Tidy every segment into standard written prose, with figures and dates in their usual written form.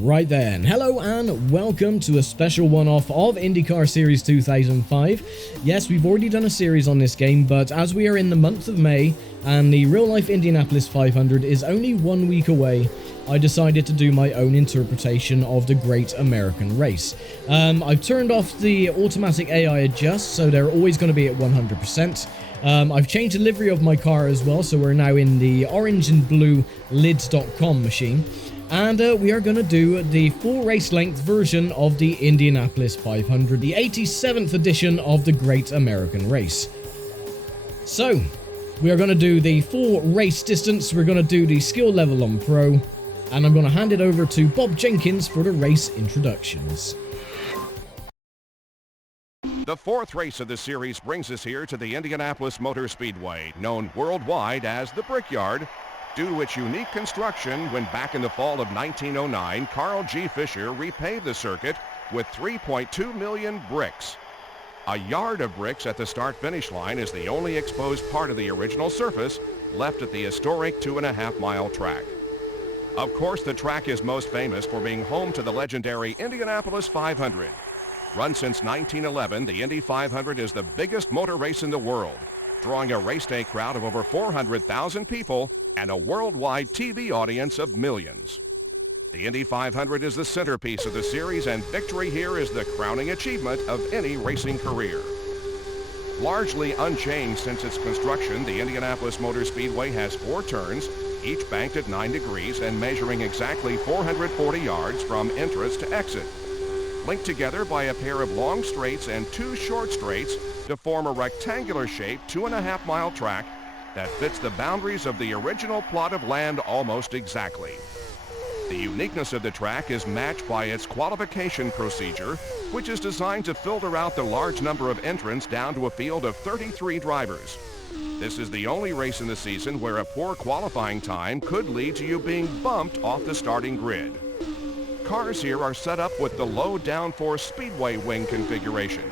Right then, hello and welcome to a special one-off of IndyCar Series 2005. Yes, we've already done a series on this game, but as we are in the month of May and the real-life Indianapolis 500 is only 1 week away, I decided to do my own interpretation of the Great American Race. I've turned off the automatic AI adjust, so they're always going to be at 100%. I've changed the livery of my car as well, so we're now in the orange and blue lids.com machine. And we are going to do the full race length version of the Indianapolis 500, the 87th edition of the Great American Race. So, we are going to do the full race distance, we're going to do the skill level on Pro, and I'm going to hand it over to Bob Jenkins for the race introductions. The fourth race of the series brings us here to the Indianapolis Motor Speedway, known worldwide as the Brickyard, due to its unique construction when back in the fall of 1909, Carl G. Fisher repaved the circuit with 3.2 million bricks. A yard of bricks at the start-finish line is the only exposed part of the original surface left at the historic 2.5-mile track. Of course, the track is most famous for being home to the legendary Indianapolis 500. Run since 1911, the Indy 500 is the biggest motor race in the world, drawing a race day crowd of over 400,000 people and a worldwide TV audience of millions. The Indy 500 is the centerpiece of the series, and victory here is the crowning achievement of any racing career. Largely unchanged since its construction, the Indianapolis Motor Speedway has 4 turns, each banked at 9 degrees and measuring exactly 440 yards from entrance to exit, linked together by a pair of long straights and 2 short straights to form a rectangular-shaped 2.5-mile track that fits the boundaries of the original plot of land almost exactly. The uniqueness of the track is matched by its qualification procedure, which is designed to filter out the large number of entrants down to a field of 33 drivers. This is the only race in the season where a poor qualifying time could lead to you being bumped off the starting grid. Cars here are set up with the low downforce speedway wing configuration.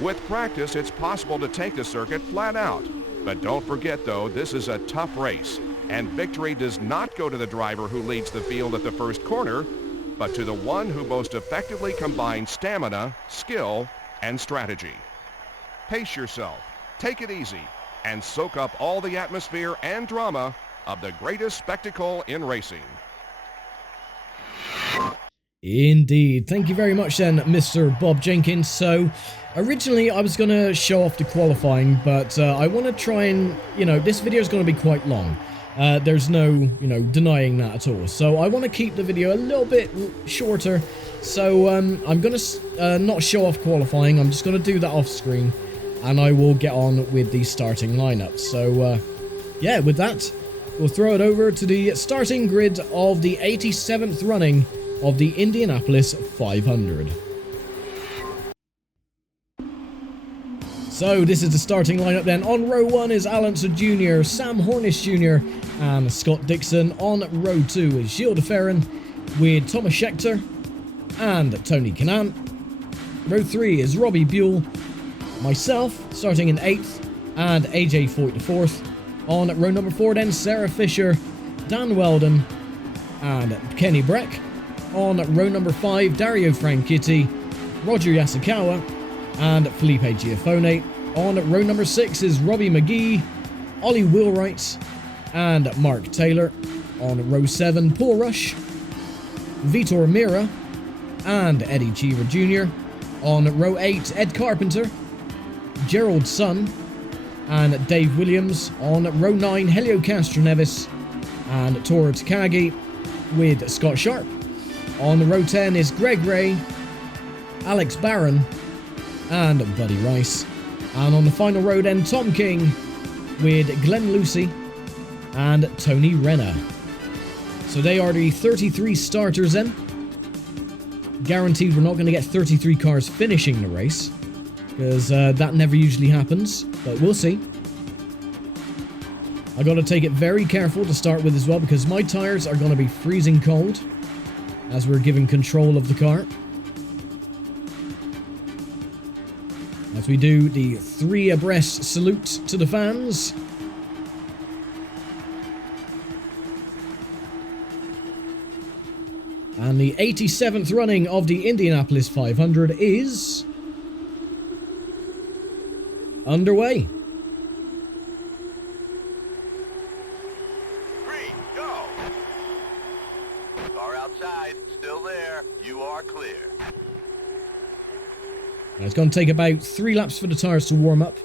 With practice, it's possible to take the circuit flat out. But don't forget, though, this is a tough race, and victory does not go to the driver who leads the field at the first corner, but to the one who most effectively combines stamina, skill, and strategy. Pace yourself, take it easy, and soak up all the atmosphere and drama of the greatest spectacle in racing. Indeed. Thank you very much then, Mr. Bob Jenkins. So, originally I was going to show off the qualifying, but I want to try and, this video is going to be quite long. There's no, denying that at all. So, I want to keep the video a little bit shorter. So, I'm going to not show off qualifying. I'm just going to do that off screen, and I will get on with the starting lineup. So, yeah, with that, we'll throw it over to the starting grid of the 87th running of the Indianapolis 500. So this is the starting lineup then. On row 1 is Alan Jr., Sam Hornish Jr. and Scott Dixon. On row 2 is Gilles de Ferran with Thomas Scheckter and Tony Kanaan. Row 3 is Robbie Buell, myself starting in 8th, and AJ Foyt 4th. On row number 4 then Sarah Fisher, Dan Weldon and Kenny Breck. On row number 5, Dario Franchitti, Roger Yasukawa, and Felipe Giafone. On row number 6 is Robbie McGee, Ollie Wheelwright, and Mark Taylor. On row 7, Paul Rush, Vitor Mira, and Eddie Cheever Jr. On row 8, Ed Carpenter, Gerald Sun, and Dave Williams. On row 9, Helio Castroneves and Toru Takagi with Scott Sharp. On row 10 is Greg Ray, Alex Barron, and Buddy Rice. And on the final row then, Tom King with Glenn Lucy and Tony Renner. So they are the 33 starters then. Guaranteed we're not going to get 33 cars finishing the race, because that never usually happens, but we'll see. I got to take it very careful to start with as well, because my tires are going to be freezing cold as we're giving control of the car. As we do the 3 abreast salute to the fans. And the 87th running of the Indianapolis 500 is underway. 3, go. Car outside, still there. You are clear. Now it's going to take about 3 laps for the tyres to warm up.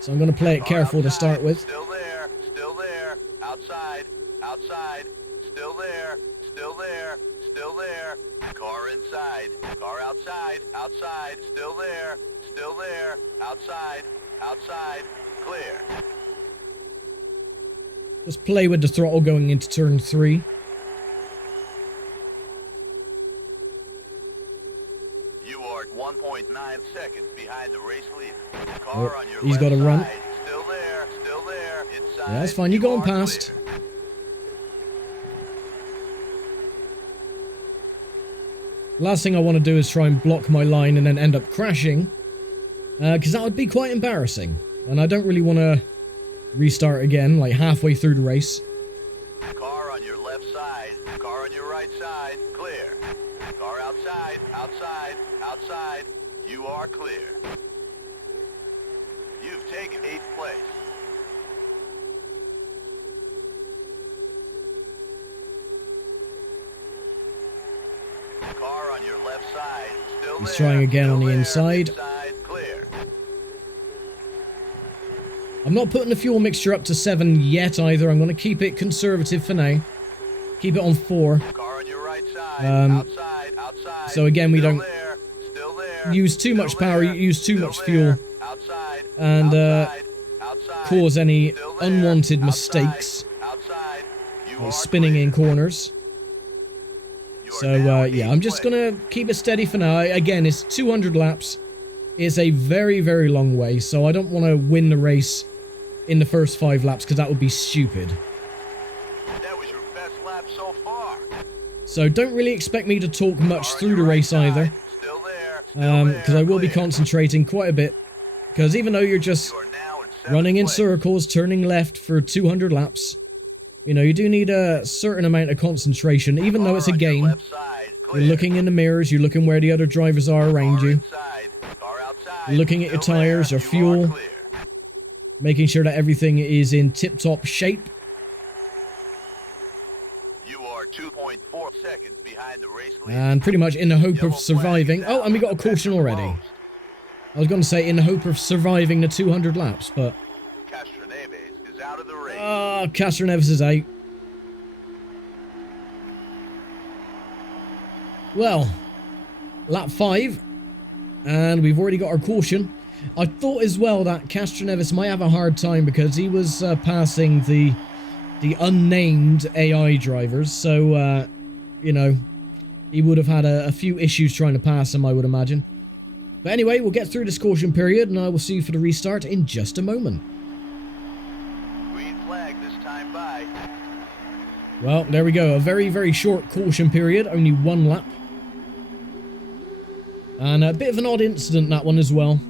So I'm going to play it careful to start with. Still there, still there. Outside, outside. Still there, still there, still there. Car inside, car outside, outside. Still there, outside, outside. Clear. Just play with the throttle going into turn 3. You are 1.9 seconds behind the race leader. Car on your he's left got to run. side. Still there, inside. Yeah, that's fine. You're going past. Clear. Last thing I want to do is try and block my line and then end up crashing. Because that would be quite embarrassing. And I don't really want to restart again, like halfway through the race. Car on your left side. Car on your right side. Clear. Car outside, outside, outside. You are clear. You've taken 8th place. Car on your left side. Still He's there. trying again on the Still inside. Clear. I'm not putting the fuel mixture up to 7 yet either. I'm going to keep it conservative for now. Keep it on 4. Car on your right side. Outside, outside. So again, we don't Still there. use too much power, use too much fuel, Outside. and Outside. cause any Still there. unwanted Outside. mistakes, Outside. You like are spinning clear. in corners. You are So now yeah, 8th I'm just place. gonna keep it steady for now. Again, it's 200 laps. It's a very, very long way, so I don't want to win the race in the first 5 laps because that would be stupid. That was your best lap so far. So don't really expect me to talk much Car on through your the right race side. either, Still there. because I will be Clear. concentrating quite a bit. Because even though you're just You are now in 7th running in place. circles, turning left for 200 laps, you know, you do need a certain amount of concentration, even though it's a Car on your game. left side. You're Clear. looking in the mirrors, you're looking where the other drivers are around Car you, inside. Car outside. looking at your Still there. tyres, your You are fuel, clear. making sure that everything is in tip-top shape. You are 2.4 seconds behind the race leader. And pretty much in the hope Yellow of surviving. flag is Oh, and we got a out. The caution best already. closed. I was going to say in the hope of surviving the 200 laps, but Castroneves is out of the race. Castroneves is out. Well, lap 5, and we've already got our caution. I thought as well that Castroneves might have a hard time because he was passing the unnamed AI drivers, so, you know, he would have had a few issues trying to pass him, I would imagine. But anyway, we'll get through this caution period, and I will see you for the restart in just a moment. Green flag this time by. Well, there we go. A very, very short caution period. Only 1 lap. And a bit of an odd incident, that one as well.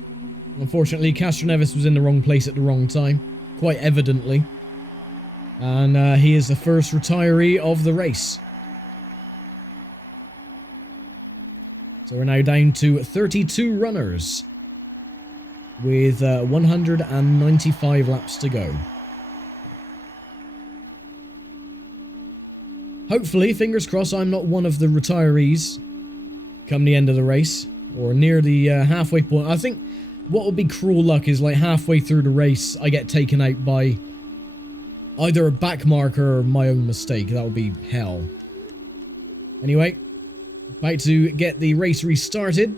Unfortunately, Castroneves was in the wrong place at the wrong time. Quite evidently. And he is the first retiree of the race. So we're now down to 32 runners. With 195 laps to go. Hopefully, fingers crossed, I'm not one of the retirees come the end of the race, or near the halfway point. I think what would be cruel luck is like halfway through the race, I get taken out by either a back marker or my own mistake. That would be hell. Anyway, about to get the race restarted.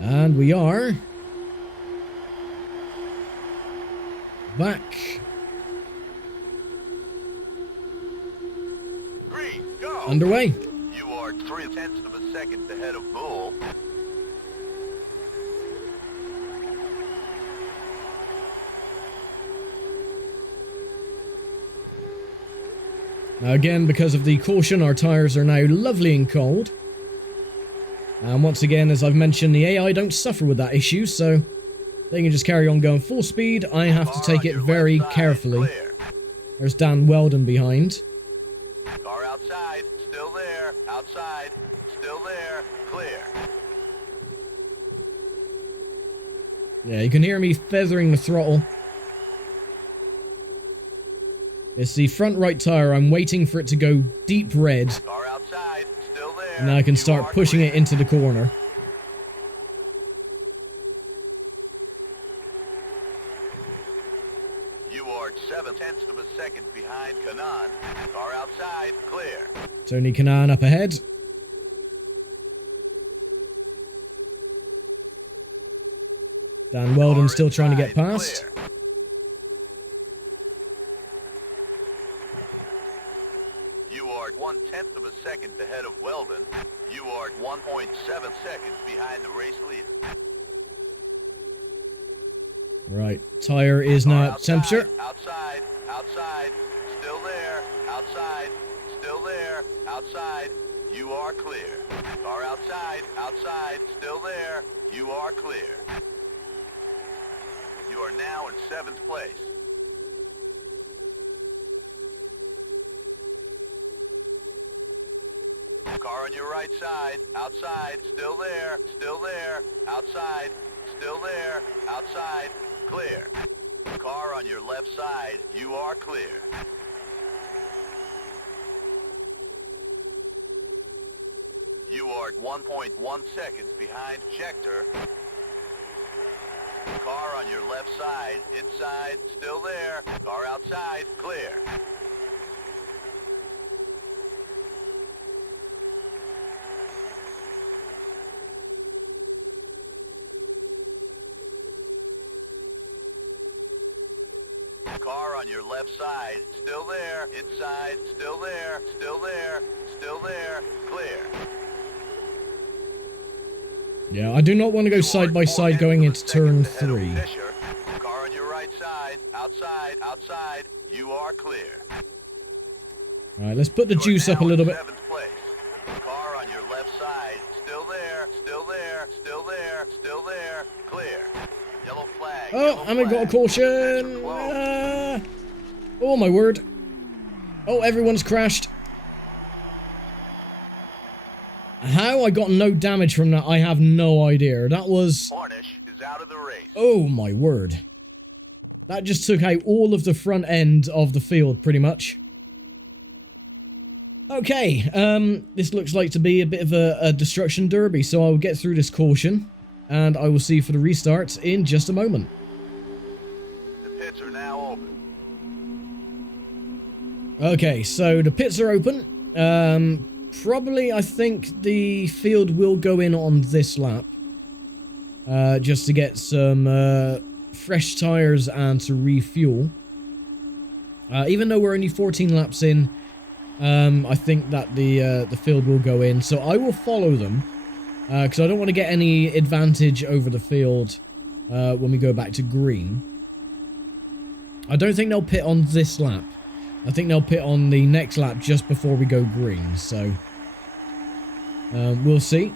And we are back. 3, go. Underway. You are 0.3 of a second ahead of Bull. Now again, because of the caution, our tyres are now lovely and cold. And once again, as I've mentioned, the AI don't suffer with that issue, so they can just carry on going full speed. I have to take it very carefully. There's Dan Weldon behind. Car outside, still there, outside, still there, clear. Yeah, you can hear me feathering the throttle. It's the front right tire. I'm waiting for it to go deep red. Car outside, still there. And then I can start pushing it into the corner. You are 7/10 of a second behind Kanaan. Car outside, clear. Tony Kanaan up ahead. Dan Weldon still trying to get past. Clear. You are 1/10 of a second ahead of Weldon. You are 1.7 seconds behind the race leader. Right, tire is now at temperature. Outside, outside, still there, outside, still there, outside, you are clear. Car outside, outside, still there, you are clear. You are now in 7th place. Car on your right side, outside, still there, outside, still there, outside, clear. Car on your left side, you are clear. You are 1.1 seconds behind Chequered. Car on your left side, inside, still there, car outside, clear. Car on your left side, still there, inside, still there, clear. Yeah, I do not want to go side by side going into turn 3. Car on your right side, outside, you are clear. Alright, let's put the juice up a little bit. 7th place. Car on your left side, still there, clear. Yellow flag. Oh, and we got a caution. Oh my word. Oh, everyone's crashed. How I got no damage from that, I have no idea. That was... Hornish is out of the race. Oh my word. That just took out all of the front end of the field, pretty much. Okay, this looks like to be a bit of a destruction derby, so I'll get through this caution, and I will see you for the restarts in just a moment. The pits are now open. Okay, so the pits are open. Probably, I think the field will go in on this lap. Just to get some fresh tyres and to refuel. Even though we're only 14 laps in, I think that the field will go in. So I will follow them. Because I don't want to get any advantage over the field when we go back to green. I don't think they'll pit on this lap. I think they'll pit on the next lap just before we go green, so we'll see.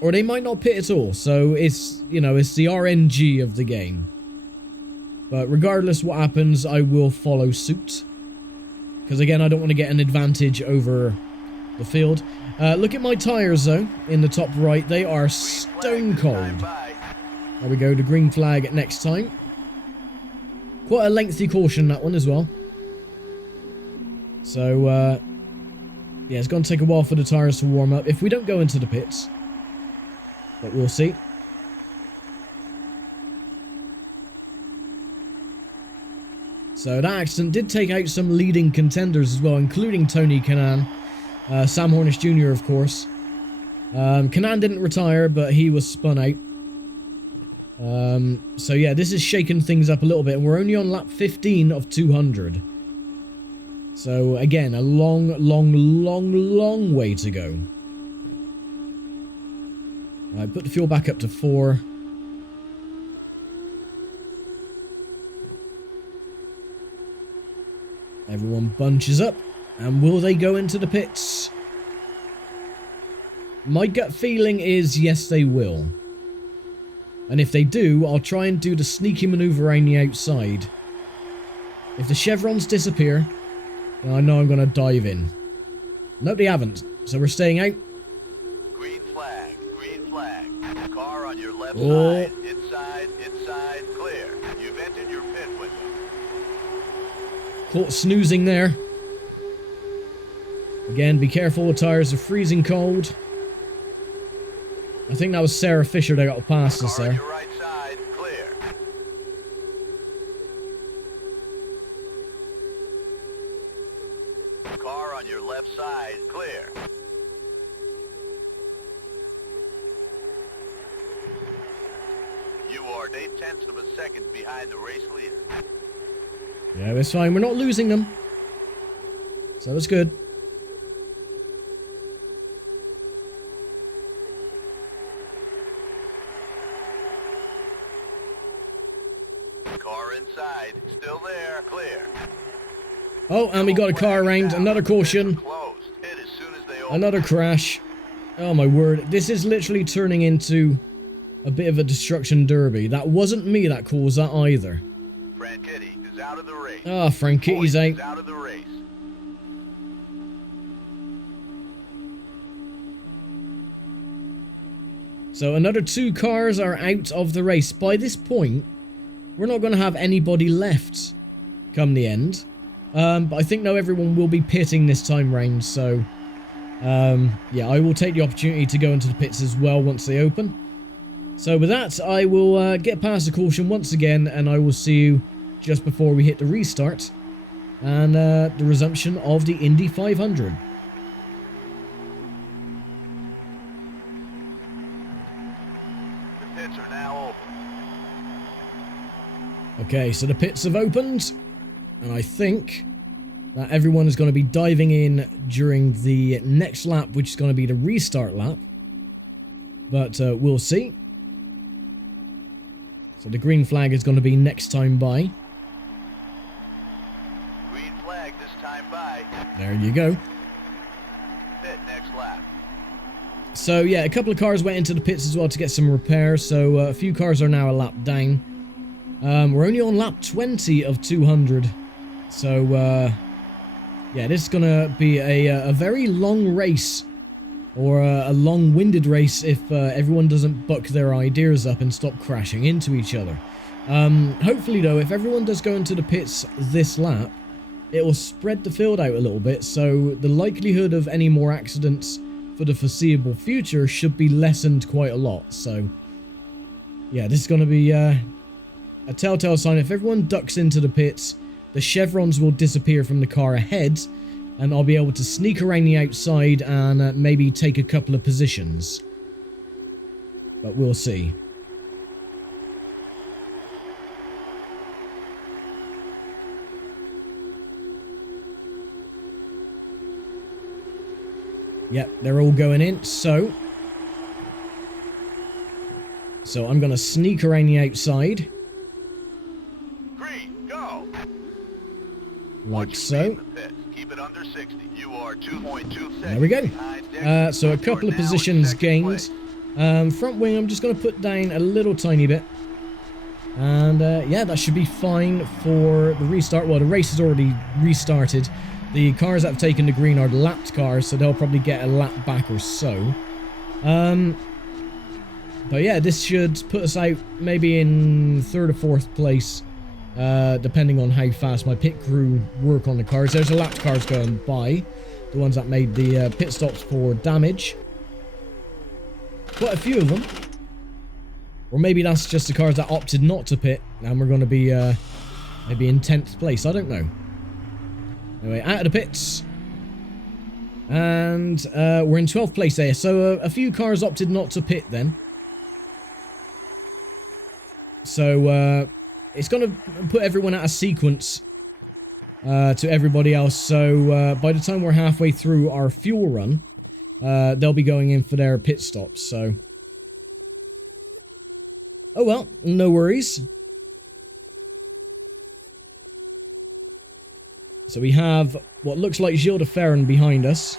Or they might not pit at all, so it's, you know, it's the RNG of the game. But regardless what happens, I will follow suit. Because again, I don't want to get an advantage over the field. Look at my tyres though, in the top right, they are stone cold. There we go, the green flag next time. Quite a lengthy caution, that one, as well. So, yeah, it's going to take a while for the tyres to warm up. If we don't go into the pits. But we'll see. So, that accident did take out some leading contenders as well, including Tony Kanaan. Sam Hornish Jr., of course. Kanaan didn't retire, but he was spun out. So yeah, this is shaking things up a little bit, and we're only on lap 15 of 200. So again, a long way to go. Alright, put the fuel back up to 4. Everyone bunches up, and will they go into the pits? My gut feeling is yes, they will. And if they do, I'll try and do the sneaky maneuver around the outside. If the chevrons disappear, then I know I'm going to dive in. Nope, they haven't. So we're staying out. Green flag, green flag. Car on your left Oh. side. Inside, clear. You've entered your pit window. Caught snoozing there. Again, be careful, the tyres are freezing cold. I think that was Sarah Fisher that got past us Car on there. your right side, clear. Car on your left side, clear. You are 8/10 of a second behind the race leader. Yeah, it's fine. We're not losing them. So that's good. Car inside, still there, clear. Oh, and we got a car around. Another caution. Closed. Hit as soon as they open. Another crash. Oh my word. This is literally turning into a bit of a destruction derby. That wasn't me that caused that either. Franchitti is out of the race. Ah, Frankitti's Boyd is out. out of the race. So another 2 cars are out of the race. By this point, we're not going to have anybody left come the end. But I think now everyone will be pitting this time round. So, yeah, I will take the opportunity to go into the pits as well once they open. So with that, I will get past the caution once again, and I will see you just before we hit the restart and the resumption of the Indy 500. The pits are now open. Okay, so the pits have opened, and I think that everyone is going to be diving in during the next lap, which is going to be the restart lap. But we'll see. So the green flag is going to be next time by. Green flag this time by. There you go. Pit next lap. So yeah, a couple of cars went into the pits as well to get some repairs. So a few cars are now a lap down. We're only on lap 20 of 200. So yeah, this is going to be a very long race. Or a long-winded race if everyone doesn't buck their ideas up and stop crashing into each other. Hopefully, though, if everyone does go into the pits this lap, it will spread the field out a little bit, so the likelihood of any more accidents for the foreseeable future should be lessened quite a lot. So, yeah, this is going to be a telltale sign. If everyone ducks into the pits, the chevrons will disappear from the car ahead, and I'll be able to sneak around the outside and maybe take a couple of positions. But we'll see. Yep, they're all going in, so I'm going to sneak around the outside. Green, go. Like so. Keep it under 60. You are 2.2 seconds. There we go. behind So a Dixon. couple You of are now in positions second gained. place. Front wing, I'm just going to put down a little tiny bit. And yeah, that should be fine for the restart. Well, the race has already restarted. The cars that have taken the green are lapped cars, so they'll probably get a lap back or so. But yeah, this should put us out maybe in 3rd or 4th place, depending on how fast my pit crew work on the cars. There's a lapped cars going by, the ones that made the pit stops for damage. Quite a few of them. Or maybe that's just the cars that opted not to pit, and we're going to be maybe in 10th place. I don't know. Anyway, out of the pits. And we're in 12th place there. So a few cars opted not to pit then. So it's going to put everyone out of sequence to everybody else. So by the time we're halfway through our fuel run, they'll be going in for their pit stops. So, oh well, no worries. So we have what looks like Gilles de Ferran behind us.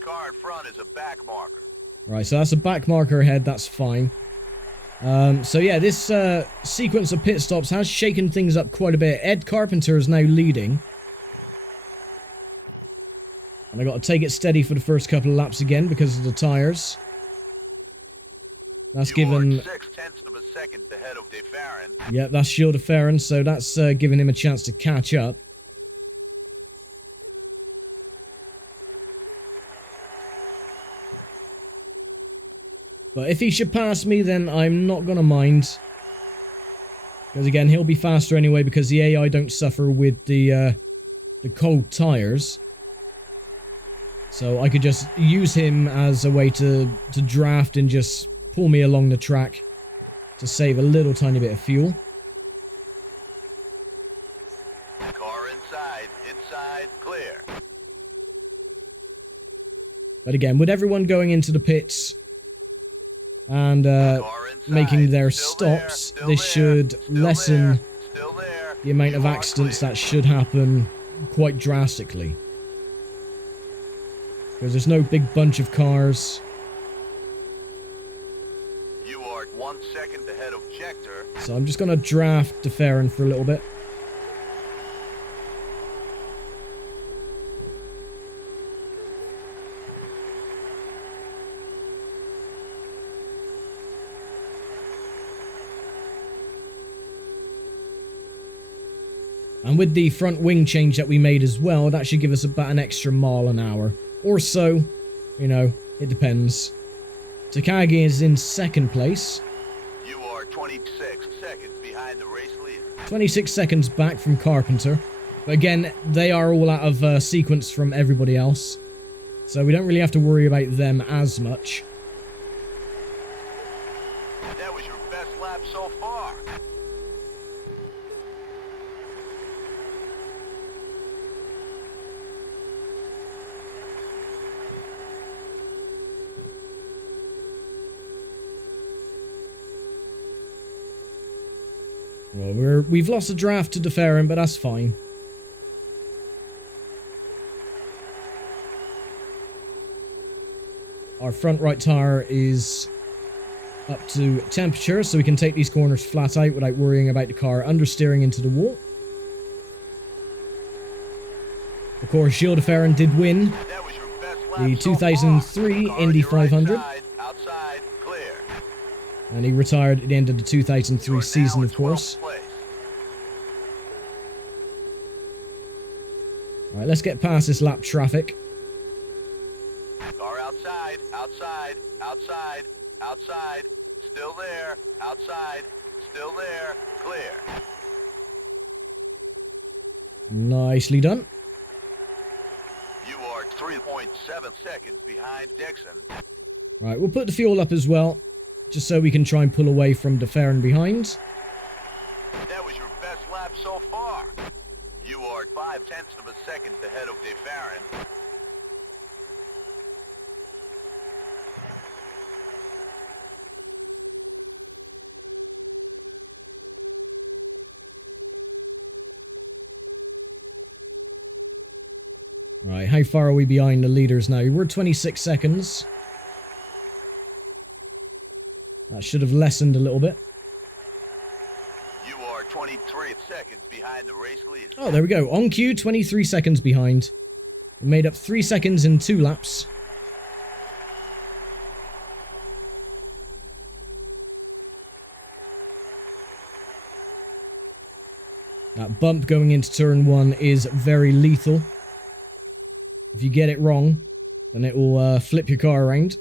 Car in front is a back marker. Right, so that's a back marker ahead, that's fine. So yeah, this sequence of pit stops has shaken things up quite a bit. Ed Carpenter is now leading. And I got to take it steady for the first couple of laps again because of the tyres. That's given... 0.6 of a second ahead of DeFerrin. Yeah, that's Gilles de Ferran, so that's giving him a chance to catch up. But if he should pass me, then I'm not going to mind. Because again, he'll be faster anyway because the AI don't suffer with the cold tyres. So I could just use him as a way to draft and just pull me along the track to save a little tiny bit of fuel. Car inside, clear. But again, with everyone going into the pits and making their stops, this should lessen the amount of accidents that should happen quite drastically. Because there's no big bunch of cars. You are 1 second ahead of Chequered. So I'm just going to draft de Ferran for a little bit. And with the front wing change that we made as well, that should give us about an extra mile an hour. Or so. You know, it depends. Takagi is in second place. You are 26 seconds behind the race leader. 26 seconds back from Carpenter. But again, they are all out of sequence from everybody else. So we don't really have to worry about them as much. That was your best lap so far. Well, we've lost a draft to de Ferran, but that's fine. Our front right tyre is up to temperature, so we can take these corners flat out without worrying about the car understeering into the wall. Of course, Gilles de Ferran did win the 2003 Indy 500. Outside, clear. And he retired at the end of the 2003 season, of course. Alright, let's get past this lap traffic. Car outside, outside. Still there, outside. Still there, clear. Nicely done. You are 3.7 seconds behind Dixon. Right, we'll put the fuel up as well, just so we can try and pull away from de Ferran behind. That was your best lap so far. You are 0.5 of a second ahead of DeFerrin. Right, how far are we behind the leaders now? We're 26 seconds. That should have lessened a little bit. You are 23 seconds behind the race leader. Oh, there we go. On cue, 23 seconds behind. We made up 3 seconds in 2 laps. That bump going into turn 1 is very lethal. If you get it wrong, then it will flip your car around.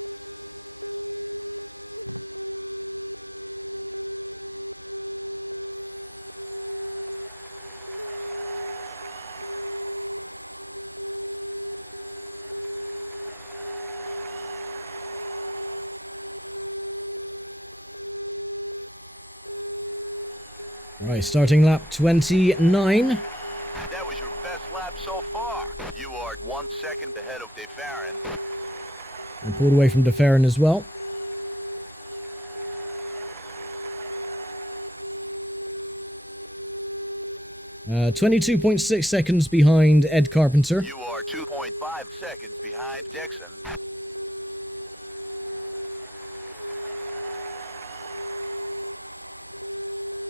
Right, starting lap 29. That was your best lap so far. You are 1 second ahead of DeFerrin. And pulled away from de Ferran as well. 22.6 seconds behind Ed Carpenter. You are 2.5 seconds behind Dixon.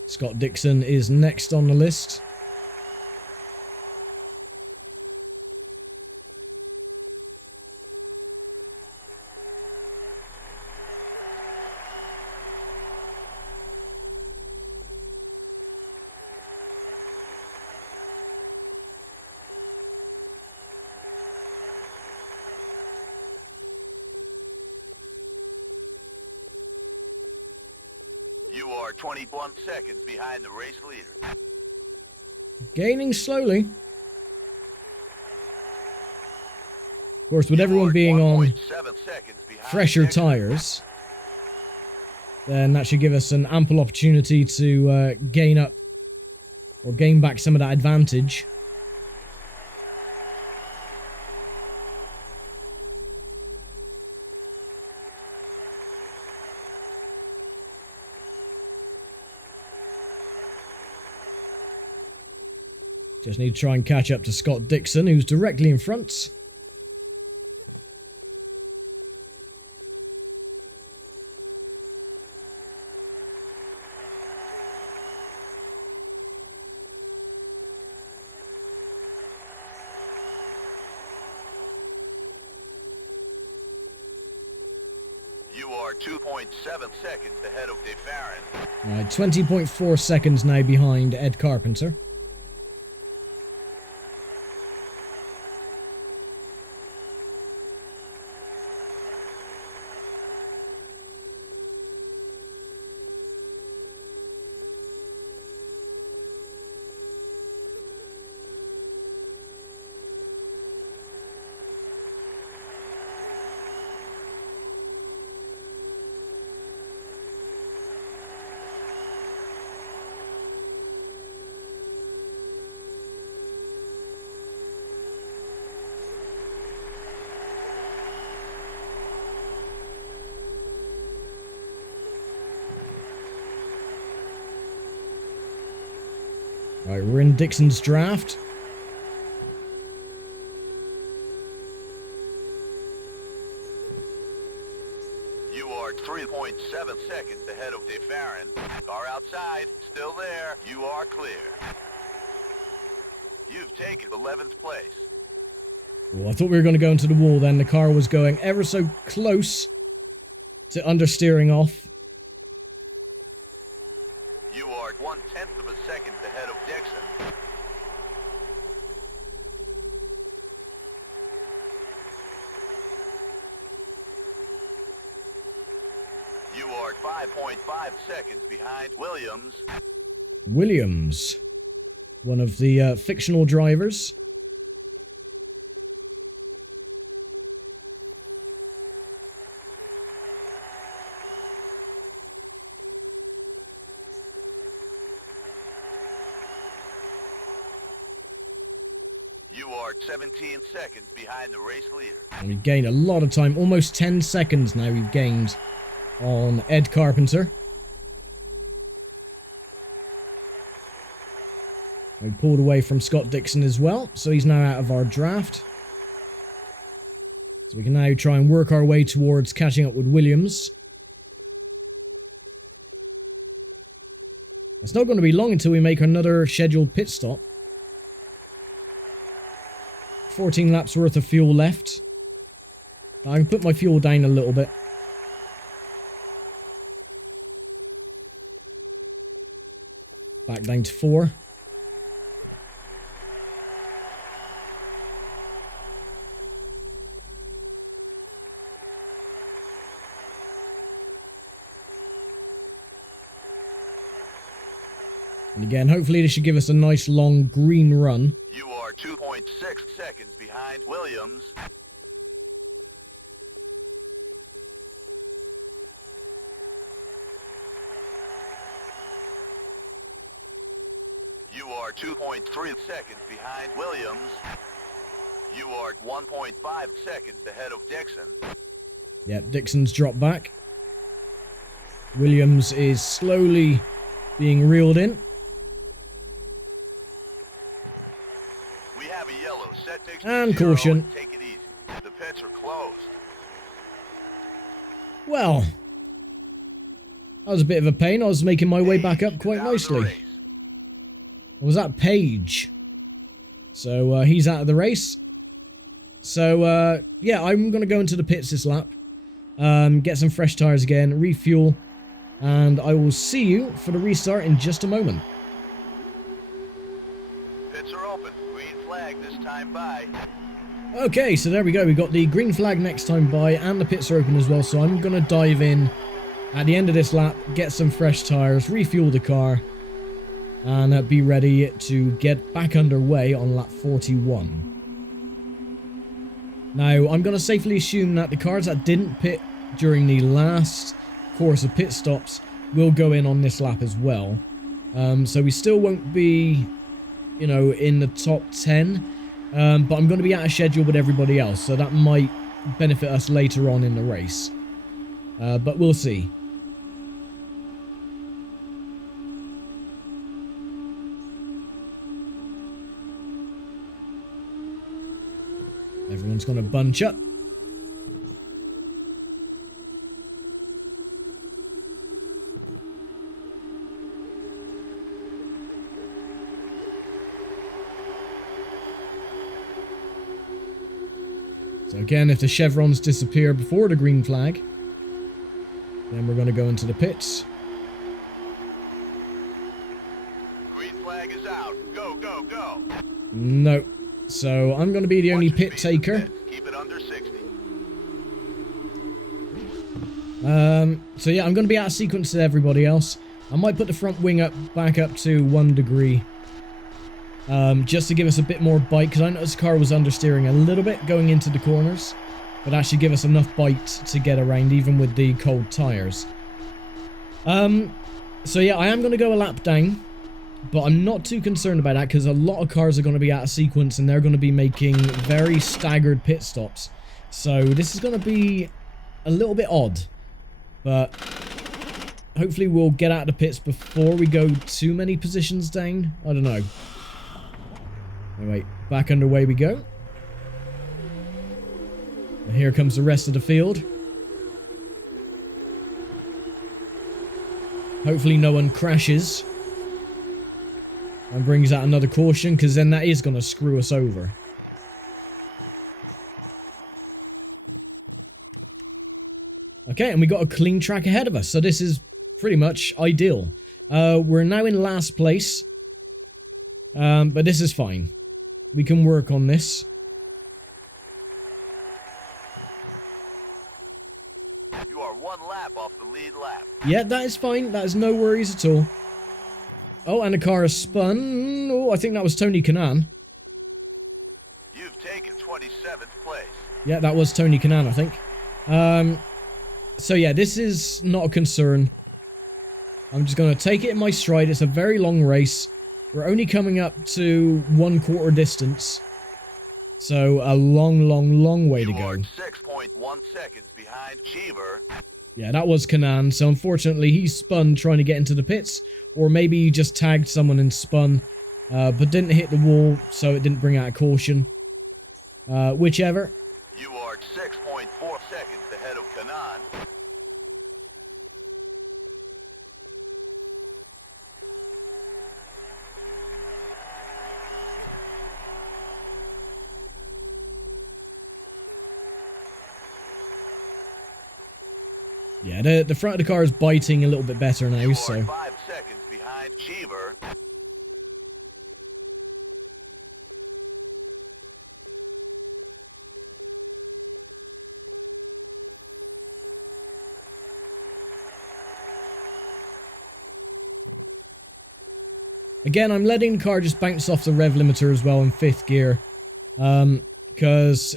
Scott Dixon is next on the list. You are 21 seconds behind the race leader. Gaining slowly. Of course, with everyone being on fresher tyres, then that should give us an ample opportunity to gain up or gain back some of that advantage. Just need to try and catch up to Scott Dixon, who's directly in front. You are 2.7 seconds ahead of DeFarren. Alright, 20.4 seconds now behind Ed Carpenter. Right, we're in Dixon's draft. You are 3.7 seconds ahead of DeFarren. Car outside, still there. You are clear. You've taken 11th place. Oh, I thought we were going to go into the wall then. The car was going ever so close to understeering off. You are 1/10 of a second ahead of Dixon. You are 5.5 seconds behind Williams. Williams, one of the fictional drivers. You are 17 seconds behind the race leader. And we've gained a lot of time, almost 10 seconds now we've gained on Ed Carpenter. We pulled away from Scott Dixon as well, so he's now out of our draft. So we can now try and work our way towards catching up with Williams. It's not going to be long until we make another scheduled pit stop. 14 laps worth of fuel left. I can put my fuel down a little bit. Back down to 4. And again, hopefully this should give us a nice long green run. You are 2.6 seconds behind Williams. You are 2.3 seconds behind Williams. You are 1.5 seconds ahead of Dixon. Yep, Dixon's dropped back. Williams is slowly being reeled in. Set takes And zero, caution. Take it easy. The pits are closed. Well, that was a bit of a pain. I was making my way back up quite Out of the nicely. race. Was that Page? So he's out of the race. So yeah, I'm going to go into the pits this lap. Get some fresh tires again, refuel. And I will see you for the restart in just a moment. Pits are open. Green flag this time by. Okay, so there we go. We got the green flag next time by, and the pits are open as well. So I'm going to dive in at the end of this lap, get some fresh tires, refuel the car, and be ready to get back underway on lap 41. Now, I'm going to safely assume that the cars that didn't pit during the last course of pit stops will go in on this lap as well. So we still won't be, you know, in the top 10, but I'm going to be out of schedule with everybody else, so that might benefit us later on in the race. But we'll see. Everyone's going to bunch up. So again, if the chevrons disappear before the green flag, then we're going to go into the pits. Green flag is out. Go, go, go. No. So I'm going to be the only pit taker. Keep it under 60. So yeah, I'm going to be out of sequence to everybody else. I might put the front wing back up to 1 degree. Just to give us a bit more bite, because I noticed the car was understeering a little bit going into the corners. But actually give us enough bite to get around, even with the cold tyres. So yeah, I am going to go a lap down. But I'm not too concerned about that, because a lot of cars are going to be out of sequence and they're going to be making very staggered pit stops. So this is going to be a little bit odd. But hopefully we'll get out of the pits before we go too many positions down. I don't know. Anyway, back underway we go. And here comes the rest of the field. Hopefully no one crashes and brings out another caution, because then that is going to screw us over. Okay, and we got a clean track ahead of us, so this is pretty much ideal. We're now in last place, but this is fine. We can work on this. You are 1 lap off the lead lap. Yeah, that is fine. That is no worries at all. Oh, and the car has spun. Oh, I think that was Tony Kanaan. You've taken 27th place. Yeah, that was Tony Kanaan, I think. So yeah, this is not a concern. I'm just going to take it in my stride. It's a very long race. We're only coming up to 1/4 distance. So a long way to go. You are 6.1 seconds behind Cheever. Yeah, that was Kanaan. So unfortunately, he spun trying to get into the pits. Or maybe he just tagged someone and spun. But didn't hit the wall, so it didn't bring out a caution. Whichever. You are 6.4 seconds ahead of Kanaan. Yeah, the front of the car is biting a little bit better now, You are so... 5 seconds behind Cheever. Again, I'm letting the car just bounce off the rev limiter as well in 5th gear. Because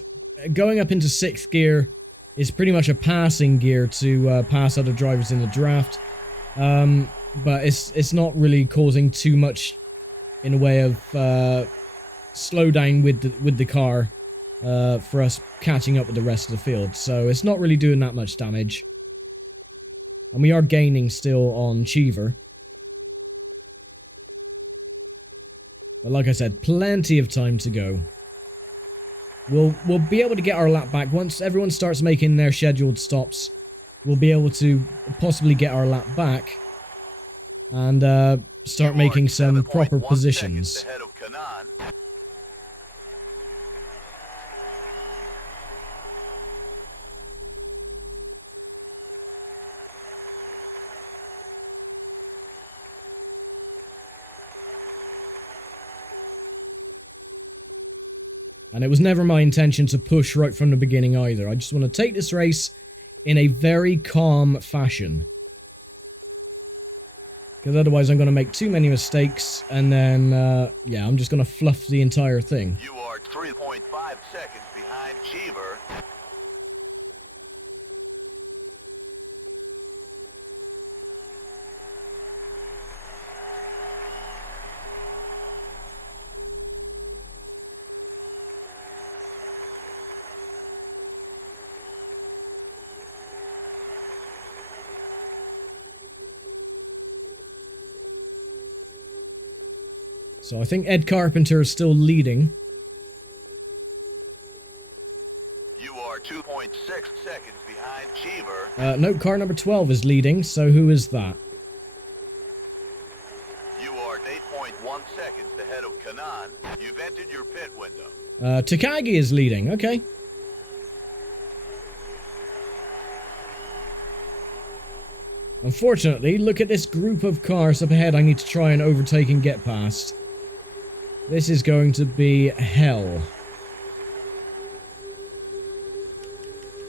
going up into 6th gear is pretty much a passing gear to pass other drivers in the draft. But it's not really causing too much in a way of slowdown with the car for us catching up with the rest of the field. So it's not really doing that much damage. And we are gaining still on Cheever. But like I said, plenty of time to go. We'll be able to get our lap back. Once everyone starts making their scheduled stops, we'll be able to possibly get our lap back. And start making some proper positions. Ahead of Kanan. And it was never my intention to push right from the beginning either. I just want to take this race in a very calm fashion. Because otherwise I'm going to make too many mistakes, and then, yeah, I'm just going to fluff the entire thing. You are 3.5 seconds behind Cheever. So I think Ed Carpenter is still leading. You are 2.6 seconds behind Cheever. No, car number 12 is leading, so who is that? You are 8.1 seconds ahead of Kanan. You've entered your pit window. Takagi is leading, okay. Unfortunately, look at this group of cars up ahead I need to try and overtake and get past. This is going to be hell.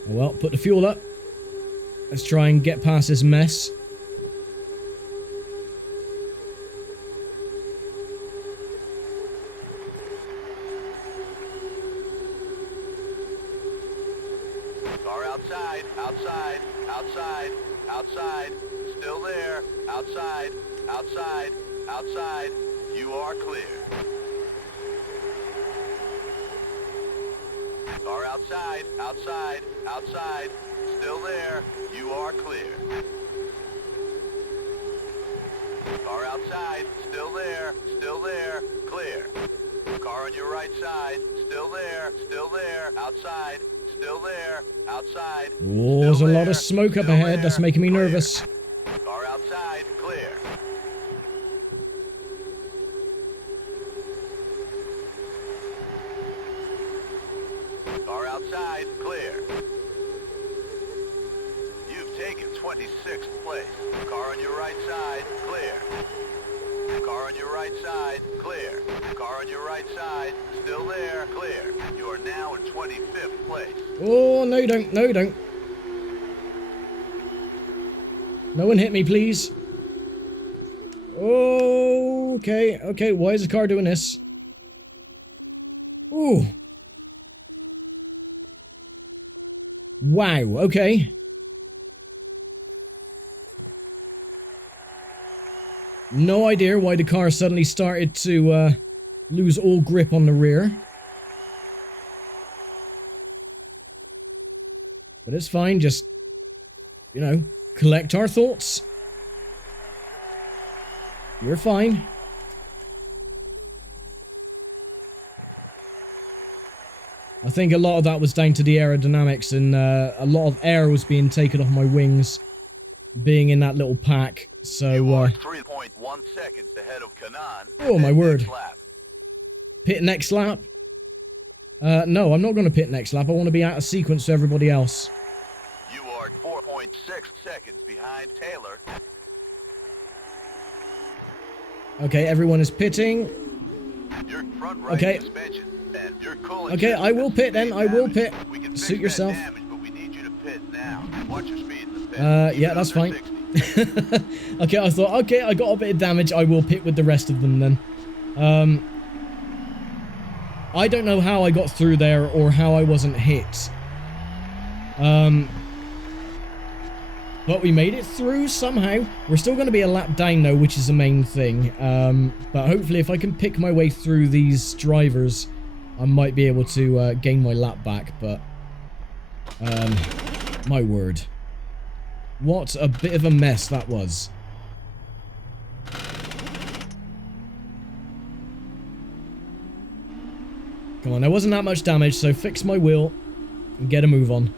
Oh well, put the fuel up. Let's try and get past this mess. Car outside, outside, outside, outside. Still there. Outside, outside, outside. You are clear. Car outside, outside, outside. Still there. You are clear. Car outside, still there, clear. Car on your right side, still there, outside, still there, outside. Oh, there's a lot of smoke up ahead. That's making me nervous. Car outside, clear. Car outside, clear. You've taken 26th place. Car on your right side, clear. Car on your right side, clear. Car on your right side, still there, clear. You are now in 25th place. Oh, no you don't, no you don't. No one hit me, please. Oh, okay, why is the car doing this? Ooh. Wow, okay. No idea why the car suddenly started to lose all grip on the rear. But it's fine, just, you know, collect our thoughts. We're fine. I think a lot of that was down to the aerodynamics, and a lot of air was being taken off my wings, being in that little pack. So, you are 3.1 seconds ahead of Kanan. Oh my word. Pit next lap? No, I'm not going to pit next lap. I want to be out of sequence to everybody else. You are 4.6 seconds behind Taylor. Okay, everyone is pitting. Your front right Okay. suspension and your coolant Okay, I will pit then. I will pit. We can fix Suit that yourself. damage, but we need you to pit now. Watch your speed in the pit. Yeah, Keep it that's under fine. 60. Okay, I thought, okay, I got a bit of damage. I will pit with the rest of them then. I don't know how I got through there or how I wasn't hit. But we made it through somehow. We're still going to be a lap down though, which is the main thing. But hopefully if I can pick my way through these drivers, I might be able to gain my lap back. But, my word. What a bit of a mess that was. Come on, there wasn't that much damage, so fix my wheel and get a move on.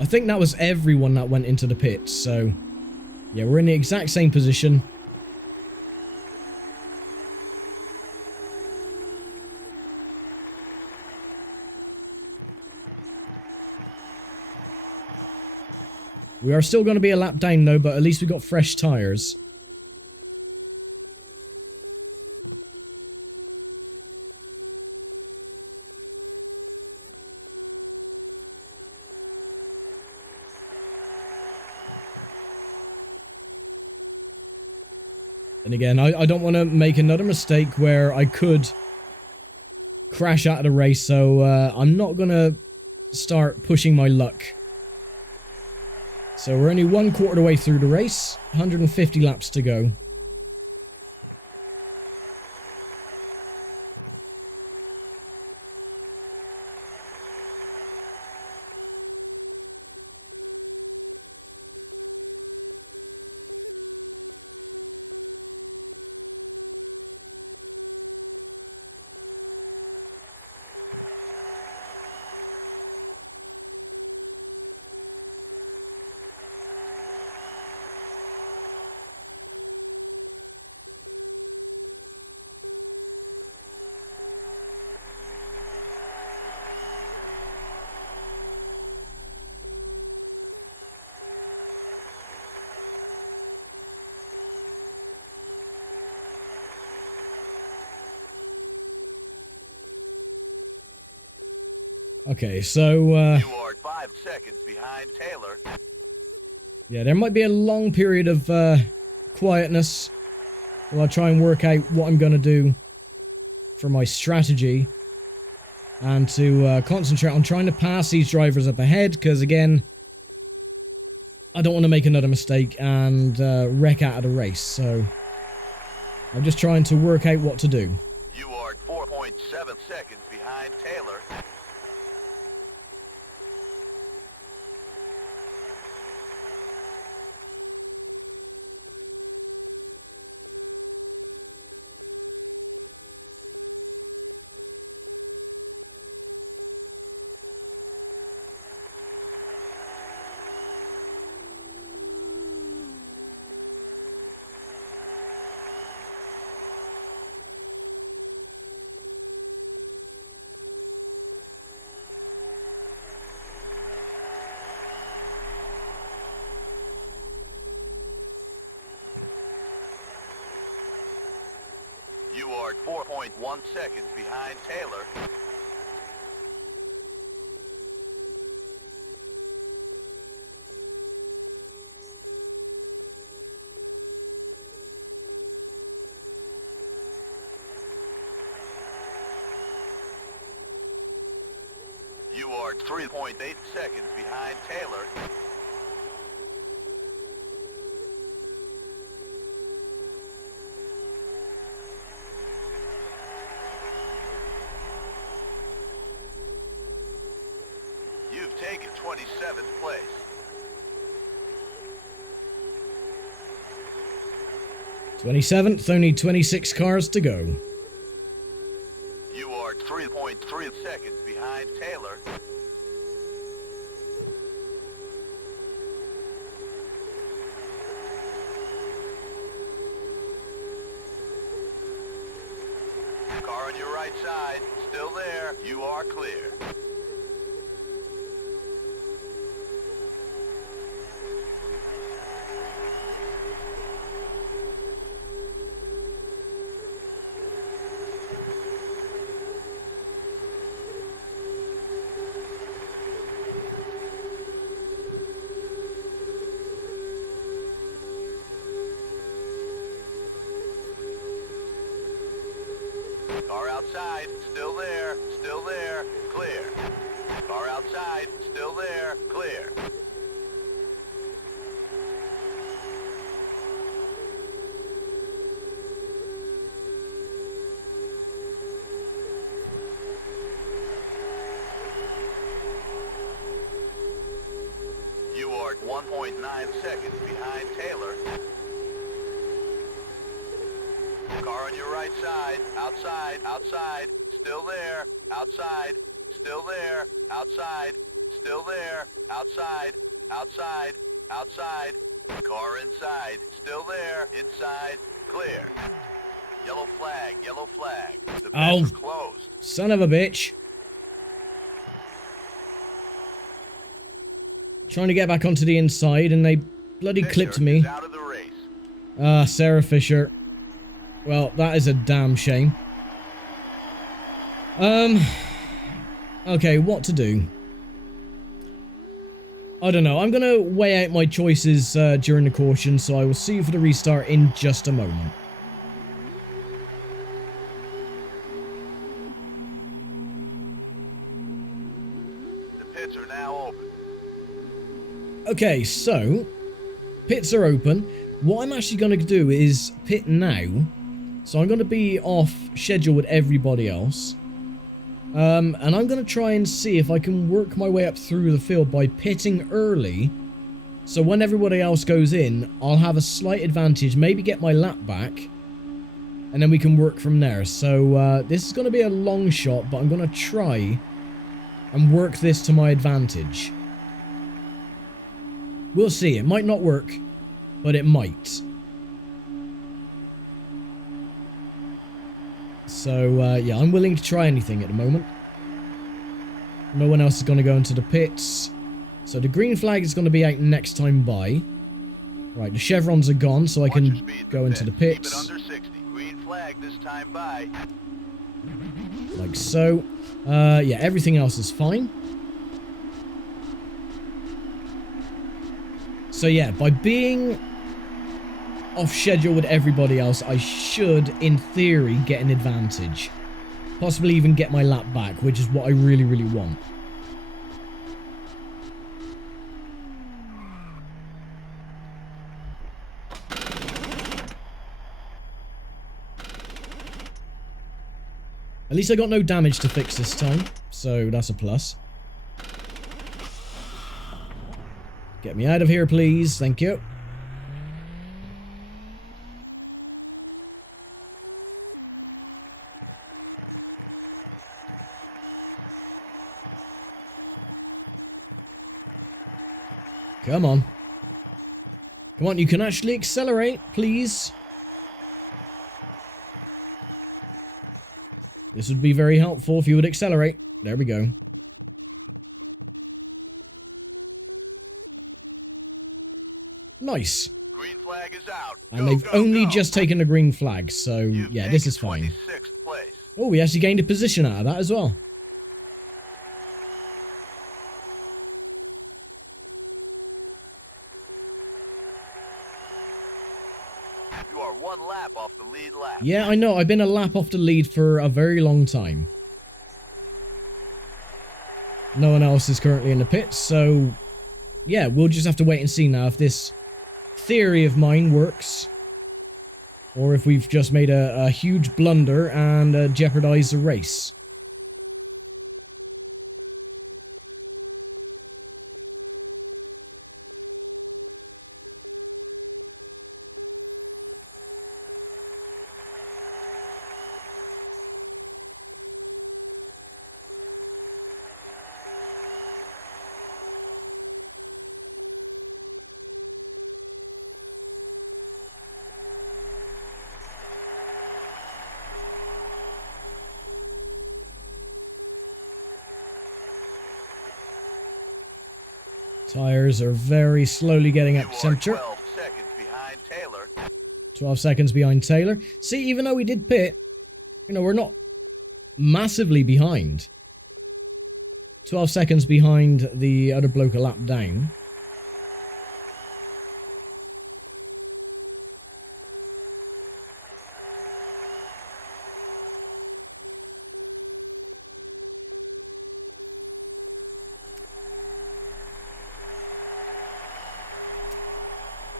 I think that was everyone that went into the pits, so yeah, we're in the exact same position. We are still going to be a lap down though, but at least we got fresh tyres. And again, I don't want to make another mistake where I could crash out of the race, so I'm not going to start pushing my luck. So we're only 1/4 of the way through the race, 150 laps to go. Okay, so, You are 5 seconds behind Taylor. yeah, there might be a long period of, quietness while I try and work out what I'm gonna do for my strategy. And to, concentrate on trying to pass these drivers up ahead, because, again, I don't want to make another mistake and, wreck out of the race, so I'm just trying to work out what to do. You are 4.7 seconds behind Taylor. You are 4.1 seconds behind Taylor. You are 3.8 seconds behind Taylor. You've taken 27th place. '27th, only 26 cars to go. You are 3.3 seconds behind Taylor. Car on your right side, still there. You are clear. Car outside, still there, clear. Car outside, still there, clear. Start 1.9 seconds behind Taylor. Car on your right side. Outside, outside. Still there. Outside. Still there. Outside. Still there. Outside. Outside. Outside. Car inside. Still there. Inside. Clear. Yellow flag. Yellow flag. The pits Oh. are closed. Son of a bitch. Trying to get back onto the inside and they bloody clipped Fisher me. is out of the race. Ah, Sarah Fisher. Well, that is a damn shame. Okay, what to do? I don't know. I'm going to weigh out my choices during the caution, so I will see you for the restart in just a moment. The pits are now open. Okay, so pits are open. What I'm actually going to do is pit now. So I'm going to be off schedule with everybody else. And I'm going to try and see if I can work my way up through the field by pitting early. So when everybody else goes in, I'll have a slight advantage, maybe get my lap back. And then we can work from there. So this is going to be a long shot, but I'm going to try and work this to my advantage. We'll see. It might not work, but it might. So, yeah, I'm willing to try anything at the moment. No one else is going to go into the pits. So the green flag is going to be out next time by. Right, the chevrons are gone, so I can go into the pits. Keep it under 60. Green flag this time by. Like so. Yeah, everything else is fine. So yeah, by being off schedule with everybody else, I should, in theory, get an advantage. Possibly even get my lap back, which is what I really, really want. At least I got no damage to fix this time, so that's a plus. Get me out of here, please. Thank you. Come on. Come on, you can actually accelerate, please. This would be very helpful if you would accelerate. There we go. Nice. Green flag is out. And they've only just taken the green flag, so You've yeah, this is taken fine. 26th place. Oh, we actually gained a position out of that as well. You are one lap off the lead lap. Yeah, I know. I've been a lap off the lead for a very long time. No one else is currently in the pits, so yeah, we'll just have to wait and see now if this theory of mine works. Or if we've just made a huge blunder and jeopardized the race. Tires are very slowly getting up to temperature. 12 seconds behind Taylor. 12 seconds behind Taylor. See, even though we did pit, you know, we're not massively behind. 12 seconds behind the other bloke a lap down.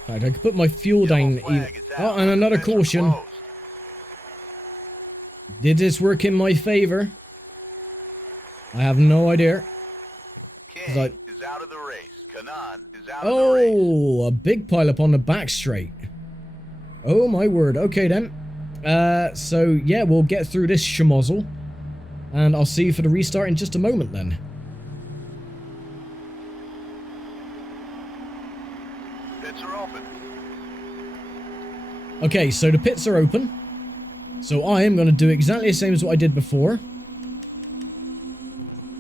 Right, I could put my fuel down. Oh, and another caution. Did this work in my favor? I have no idea. King is out of the race. Kanan is out of the race. Oh, a big pileup on the back straight. Oh my word. Okay then. So yeah, we'll get through this schmozzle. And I'll see you for the restart in just a moment then. Pits are open. Okay, so the pits are open. So I am going to do exactly the same as what I did before.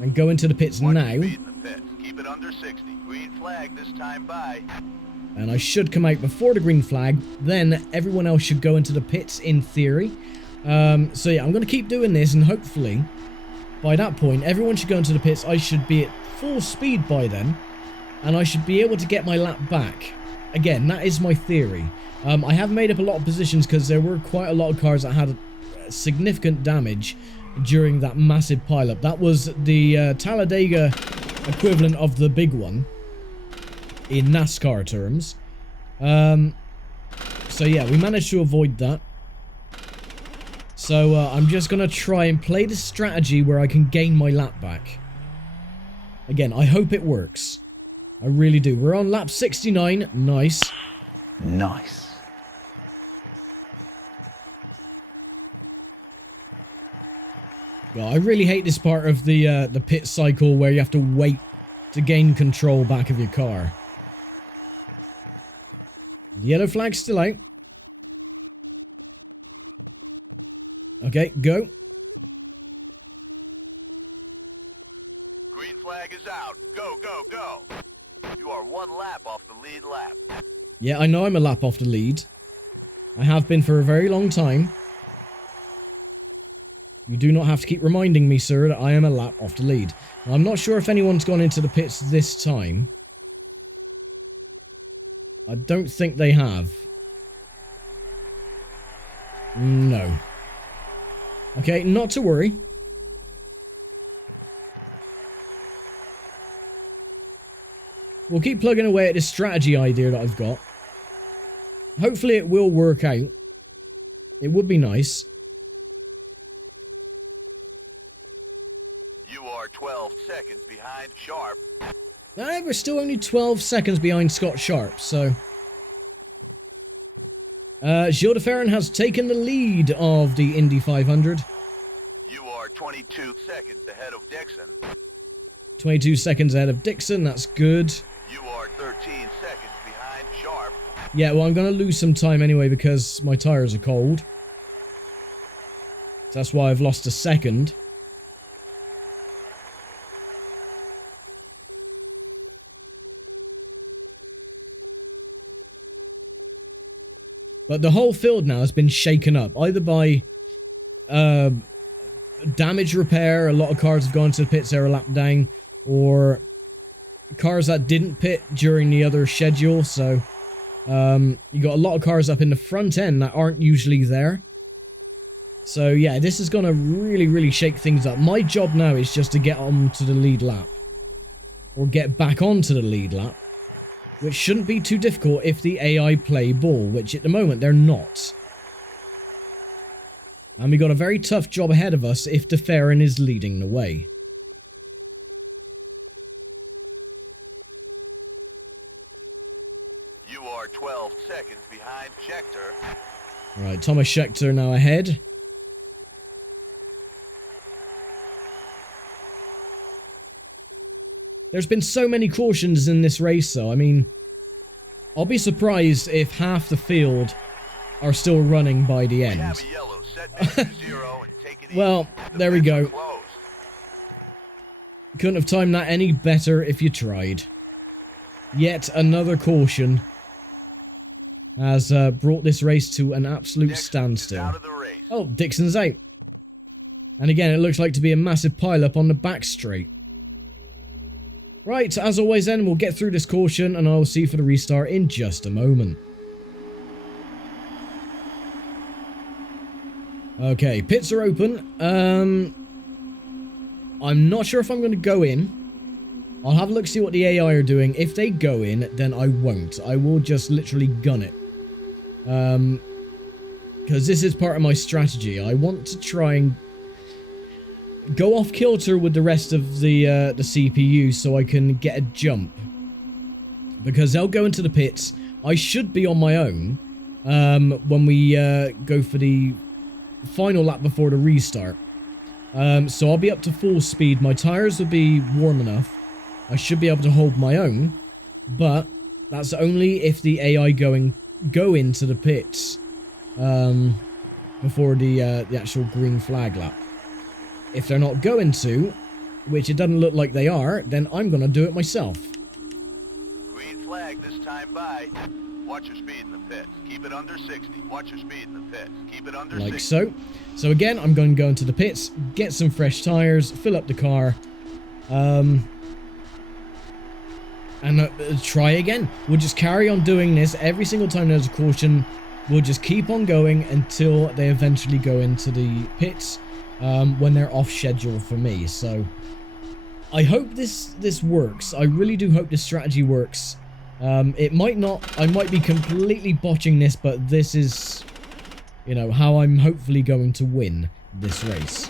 And go into the pits now. Speed in the pits. Keep it under 60. Green flag this time by. And I should come out before the green flag. Then everyone else should go into the pits in theory. So yeah, I'm going to keep doing this, and hopefully by that point everyone should go into the pits. I should be at full speed by then, and I should be able to get my lap back. Again, that is my theory. I have made up a lot of positions because there were quite a lot of cars that had significant damage during that massive pileup. That was the Talladega equivalent of the big one in NASCAR terms. So yeah, we managed to avoid that. So I'm just going to try and play the strategy where I can gain my lap back. Again, I hope it works. I really do. We're on lap 69. Nice. Nice. Well, I really hate this part of the pit cycle where you have to wait to gain control back of your car. The yellow flag's still out. Okay, go. Green flag is out. Go, go, go. You are one lap off the lead lap. Yeah, I know I'm a lap off the lead. I have been for a very long time. You do not have to keep reminding me, sir, that I am a lap off the lead. Now, I'm not sure if anyone's gone into the pits this time. I don't think they have. No. Okay, not to worry. We'll keep plugging away at this strategy idea that I've got. Hopefully it will work out. It would be nice. You are 12 seconds behind Sharp. We're still only 12 seconds behind Scott Sharp, so... Gilles de Ferran has taken the lead of the Indy 500. You are 22 seconds ahead of Dixon. 22 seconds ahead of Dixon, that's good. You are 13 seconds behind Sharp. Yeah, well, I'm going to lose some time anyway because my tyres are cold. So that's why I've lost a second. But the whole field now has been shaken up, either by damage repair, a lot of cars have gone to the pits, they're a lap down, or cars that didn't pit during the other schedule, so you got a lot of cars up in the front end that aren't usually there. So yeah, this is going to really, really shake things up. My job now is just to get on to the lead lap, or get back onto the lead lap. Which shouldn't be too difficult if the AI play ball, which at the moment they're not. And we got a very tough job ahead of us if de Ferran is leading the way. You are 12 seconds behind Scheckter. Right, Thomas Scheckter now ahead. There's been so many cautions in this race, though. I mean, I'll be surprised if half the field are still running by the end. Well, there we go. Couldn't have timed that any better if you tried. Yet another caution has brought this race to an absolute standstill. Oh, Dixon's out. And again, it looks like to be a massive pile-up on the back straight. Right, as always then, we'll get through this caution and I'll see you for the restart in just a moment. Okay, pits are open. I'm not sure if I'm going to go in. I'll have a look, see what the AI are doing. If they go in, then I won't. I will just literally gun it. Because this is part of my strategy. I want to try and go off kilter with the rest of the CPU so I can get a jump. Because they'll go into the pits. I should be on my own when we go for the final lap before the restart. So I'll be up to full speed. My tires will be warm enough. I should be able to hold my own. But that's only if the AI go into the pits before the actual green flag lap. If they're not going to, which it doesn't look like they are, then I'm going to do it myself. Green flag this time by. Watch your speed in the pits. Keep it under 60. Watch your speed in the pits. Keep it under 60. Like so. So again, I'm going to go into the pits, get some fresh tires, fill up the car, and try again. We'll just carry on doing this every single time there's a caution. We'll just keep on going until they eventually go into the pits when they're off schedule for me. So I hope this works. I really do hope this strategy works. It might not. I might be completely botching this, but this is, you know, how I'm hopefully going to win this race.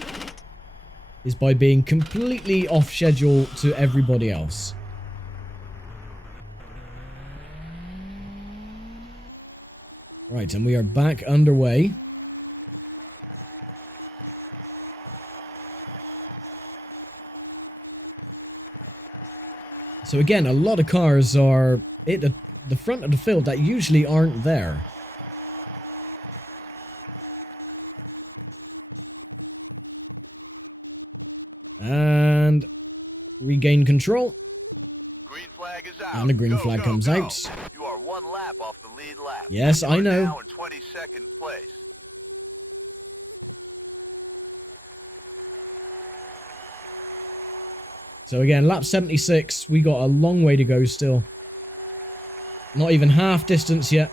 Is by being completely off schedule to everybody else. Right, and we are back underway. So again, a lot of cars are at the front of the field that usually aren't there. And regain control. Green flag is out. And the green flag comes out. You are one lap off the lead lap. Yes, I know. Now in 22nd place. So again, lap 76. We got a long way to go still. Not even half distance yet.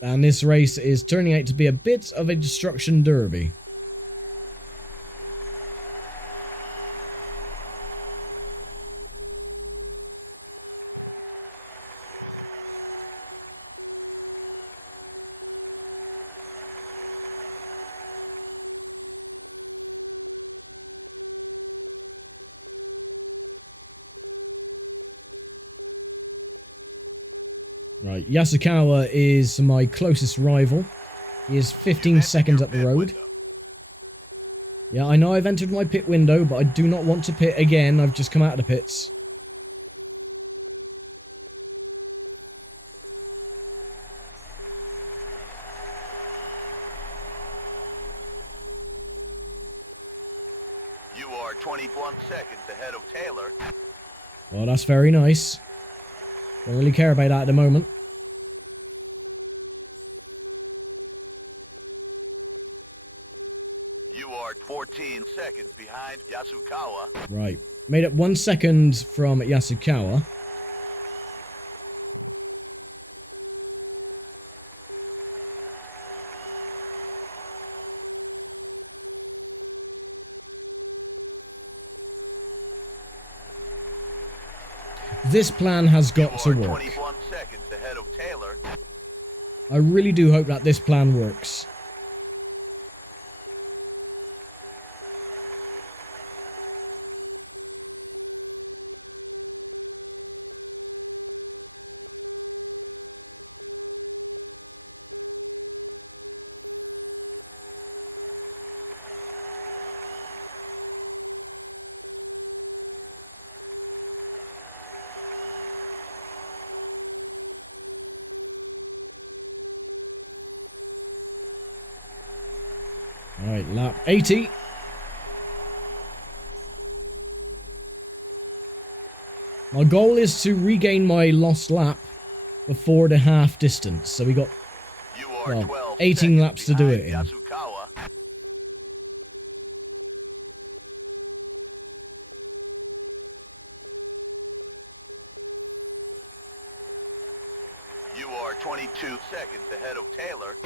And this race is turning out to be a bit of a destruction derby. Right, Yasukawa is my closest rival. He is 15 seconds up the road. Yeah, I know I've entered my pit window, but I do not want to pit again. I've just come out of the pits. You are 21 seconds ahead of Taylor. Well, that's very nice. Don't really care about that at the moment. You are 14 seconds behind Yasukawa. Right. Made it 1 second from Yasukawa. This plan has got to work. 21 seconds ahead of Taylor. I really do hope that this plan works. Alright, lap 80. My goal is to regain my lost lap before the half distance. So we got, well, 18 laps to do it in. Yasukawa. You are 22 seconds ahead of Taylor.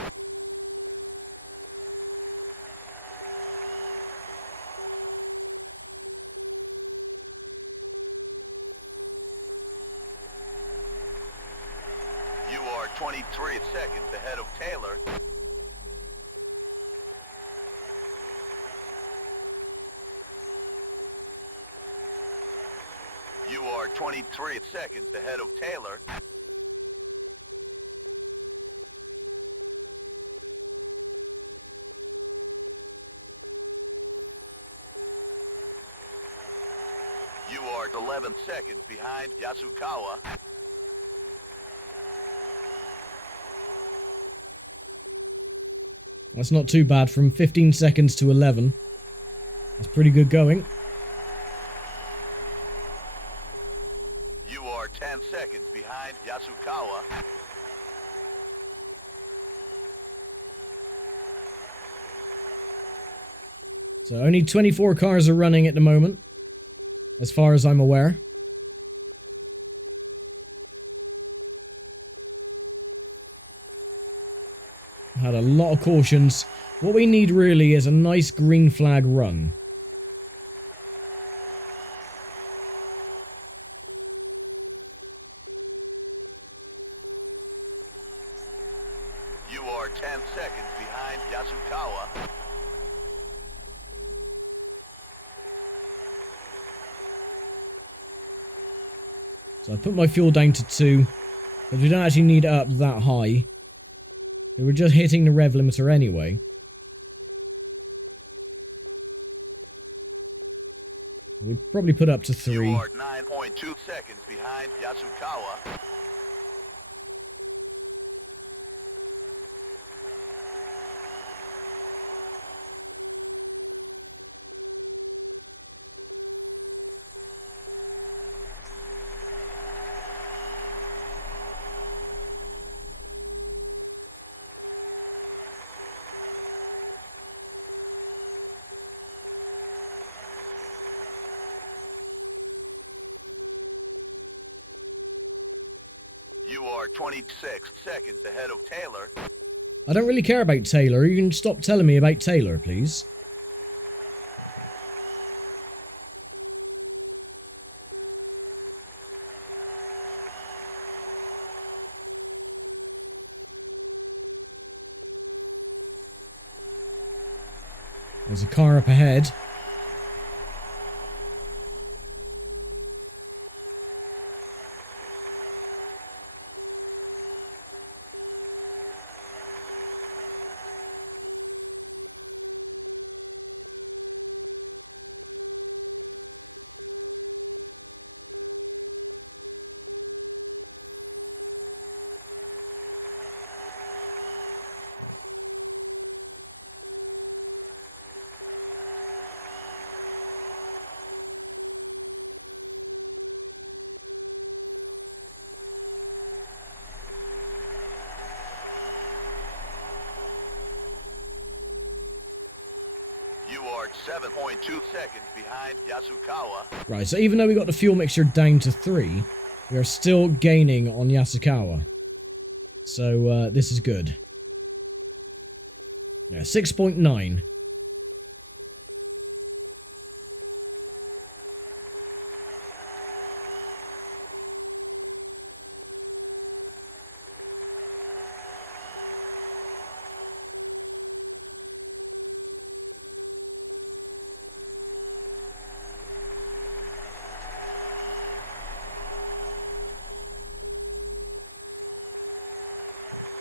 You are 23 seconds ahead of Taylor. 23 seconds ahead of Taylor. You are 11 seconds behind Yasukawa. That's not too bad, from 15 seconds to 11. That's pretty good going. You are 10 seconds behind Yasukawa. So only 24 cars are running at the moment, as far as I'm aware. Had a lot of cautions. What we need really is a nice green flag run. You are 10 seconds behind Yasukawa. So I put my fuel down to 2, but we don't actually need it up that high. We were just hitting the rev limiter anyway. We probably put up to 3. You are 9.2 seconds behind Yasukawa. You are 26 seconds ahead of Taylor. I don't really care about Taylor. You can stop telling me about Taylor, please. There's a car up ahead. You are 7.2 seconds behind Yasukawa. Right, so even though we got the fuel mixture down to 3, we are still gaining on Yasukawa. So, this is good. Yeah, 6.9.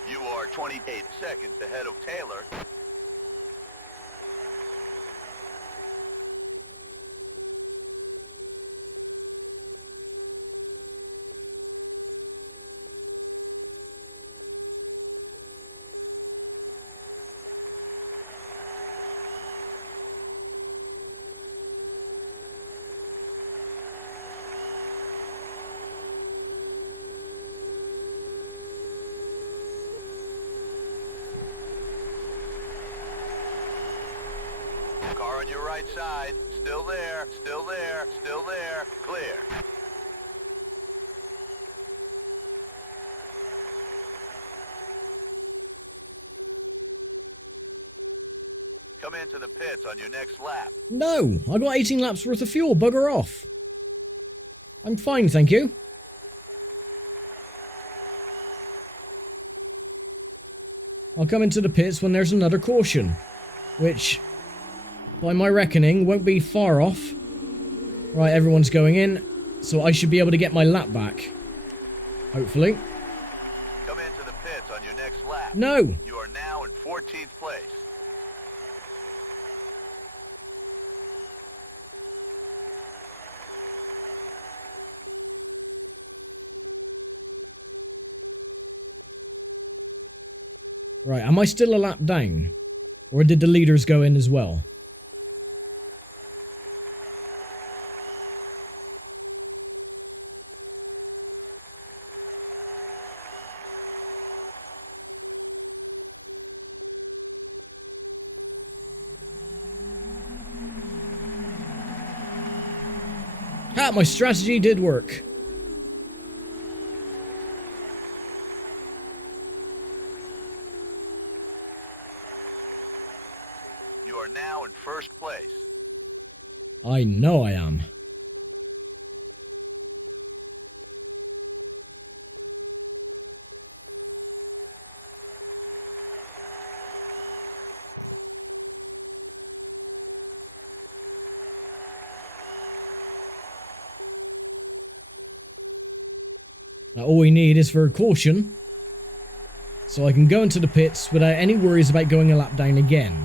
You are 28 seconds ahead of Taylor. Car on your right side. Still there, still there, still there. Clear. Come into the pits on your next lap. No! I got 18 laps worth of fuel, bugger off! I'm fine, thank you. I'll come into the pits when there's another caution, which, by my reckoning, won't be far off. Right, everyone's going in. So I should be able to get my lap back. Hopefully. Come into the pits on your next lap. No! You are now in 14th place. Right, am I still a lap down? Or did the leaders go in as well? Ah, my strategy did work. You are now in first place. I know I am. Now, all we need is for a caution, so I can go into the pits without any worries about going a lap down again.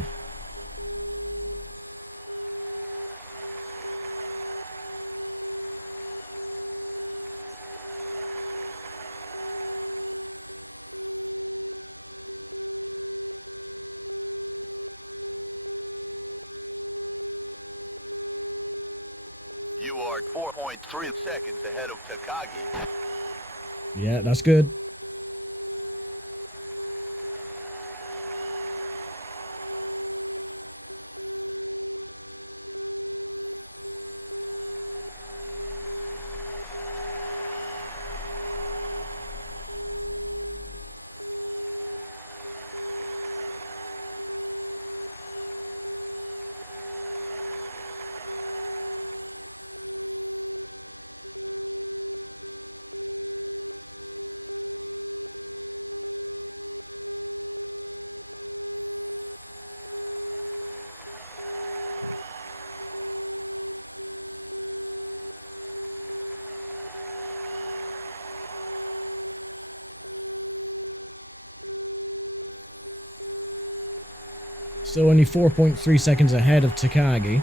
You are 4.3 seconds ahead of Takagi. Yeah, that's good. Still only 4.3 seconds ahead of Takagi.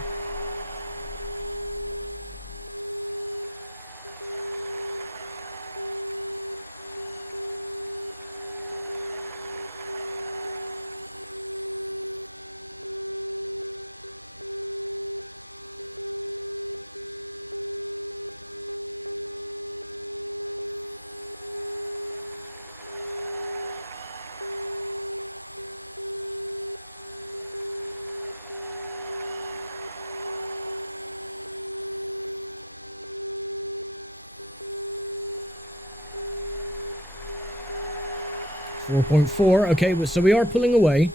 .4. Okay, but so we are pulling away.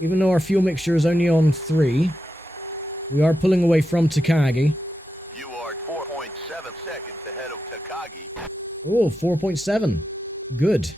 Even though our fuel mixture is only on 3, we are pulling away from Takagi. You are 4.7 seconds ahead of Takagi. Oh, 4.7. Good.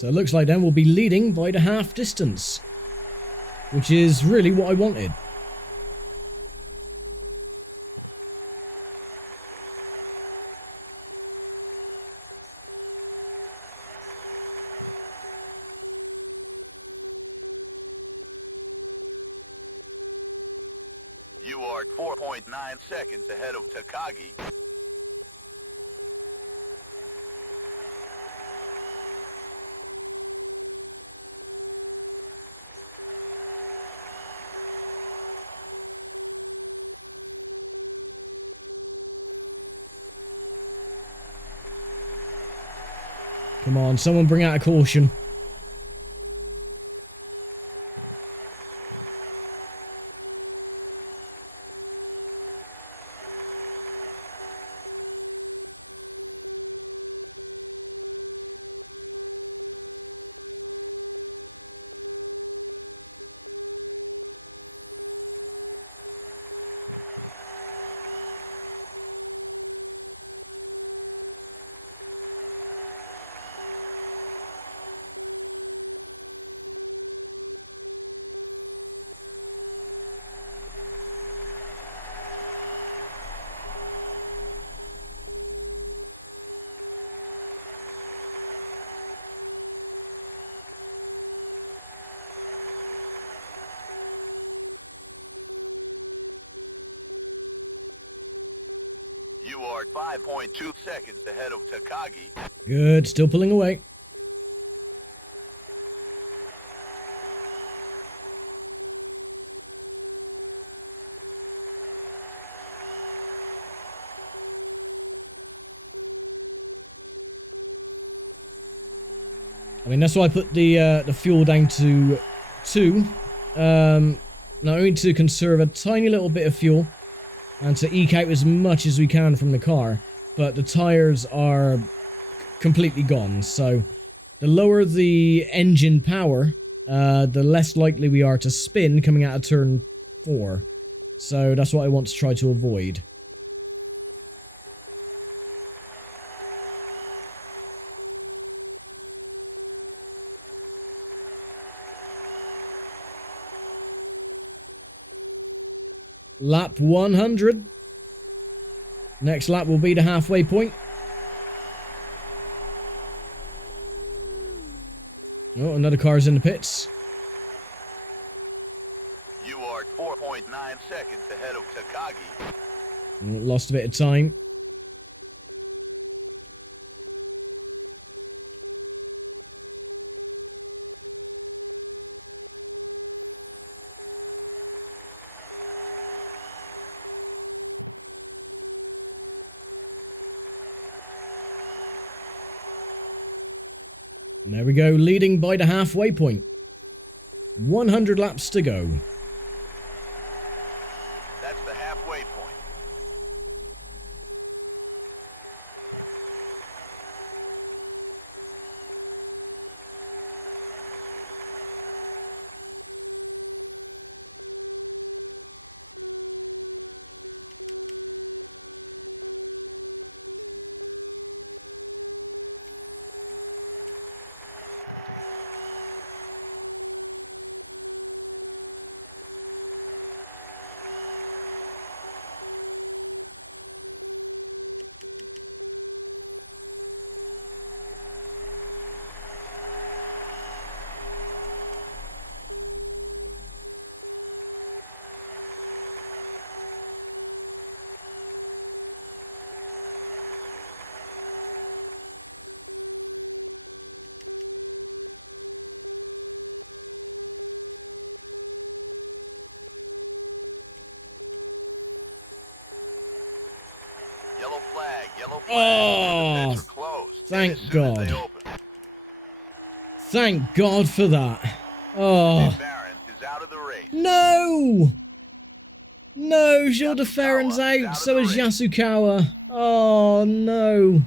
So it looks like then we'll be leading by the half distance, which is really what I wanted. You are 4.9 seconds ahead of Takagi. Come on, someone bring out a caution. You are 5.2 seconds ahead of Takagi. Good, still pulling away. I mean, that's why I put the fuel down to 2. Not only to conserve a tiny little bit of fuel and to eke out as much as we can from the car, but the tires are completely gone. So the lower the engine power, the less likely we are to spin coming out of turn 4. So that's what I want to try to avoid. Lap 100. Next lap will be the halfway point. Oh, another car's in the pits. You are 4.9 seconds ahead of Takagi. Lost a bit of time. And there we go, leading by the halfway point. 100 laps to go. That's the halfway point. Yellow flag, yellow flag. Oh, The pits are closed. thank As soon as God. they open. Thank God for that. Oh. Baron is out of the race. No! No, Gilles de Ferran's Yasukawa out, of so the is race. Yasukawa. Oh, no.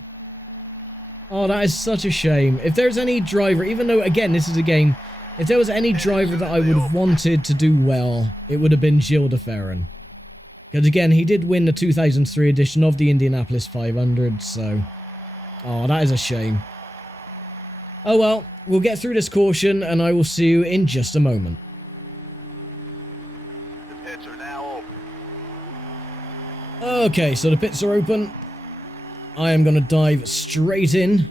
Oh, that is such a shame. If there's any driver, even though, again, this is a game, if there was any driver that I would have wanted to do well, it would have been Gilles de Ferran. Because, again, he did win the 2003 edition of the Indianapolis 500, so... Oh, that is a shame. Oh well, we'll get through this caution, and I will see you in just a moment. The pits are now open. Okay, so the pits are open. I am going to dive straight in.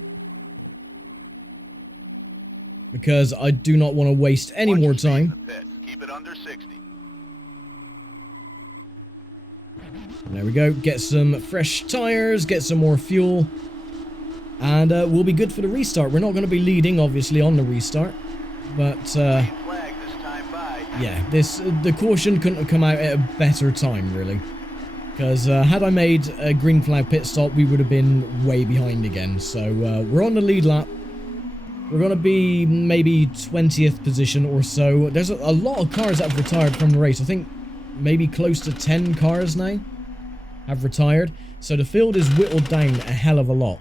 Because I do not want to waste any Watch more your speed in time. the pits. Keep it under 60. There we go, get some fresh tyres, get some more fuel. And we'll be good for the restart. We're not going to be leading, obviously, on the restart. But, Flag this time by. yeah, the caution couldn't have come out at a better time, really. Because had I made a green flag pit stop, we would have been way behind again. So we're on the lead lap. We're going to be maybe 20th position or so. There's a lot of cars that have retired from the race. I think maybe close to 10 cars now have retired. So the field is whittled down a hell of a lot.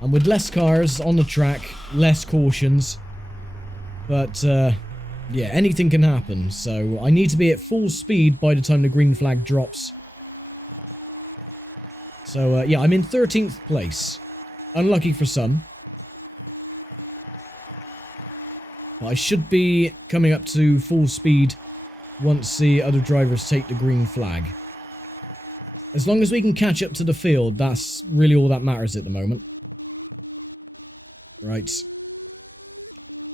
And with less cars on the track, less cautions. But, yeah, anything can happen. So I need to be at full speed by the time the green flag drops. So, yeah, I'm in 13th place. Unlucky for some. But I should be coming up to full speed once the other drivers take the green flag. As long as we can catch up to the field, that's really all that matters at the moment. Right.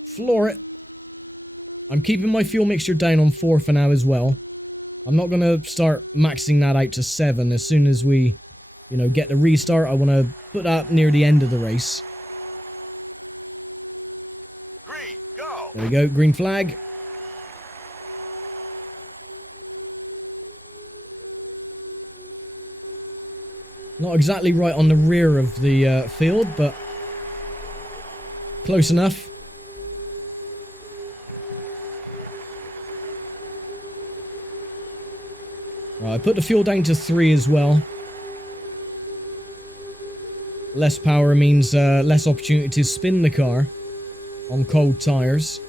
Floor it. I'm keeping my fuel mixture down on 4 for now as well. I'm not going to start maxing that out to 7 as soon as we, you know, get the restart. I want to put that near the end of the race. Green, go! There we go, green flag. Not exactly right on the rear of the field, but close enough. Right, I put the fuel down to 3 as well. Less power means less opportunity to spin the car on cold tires.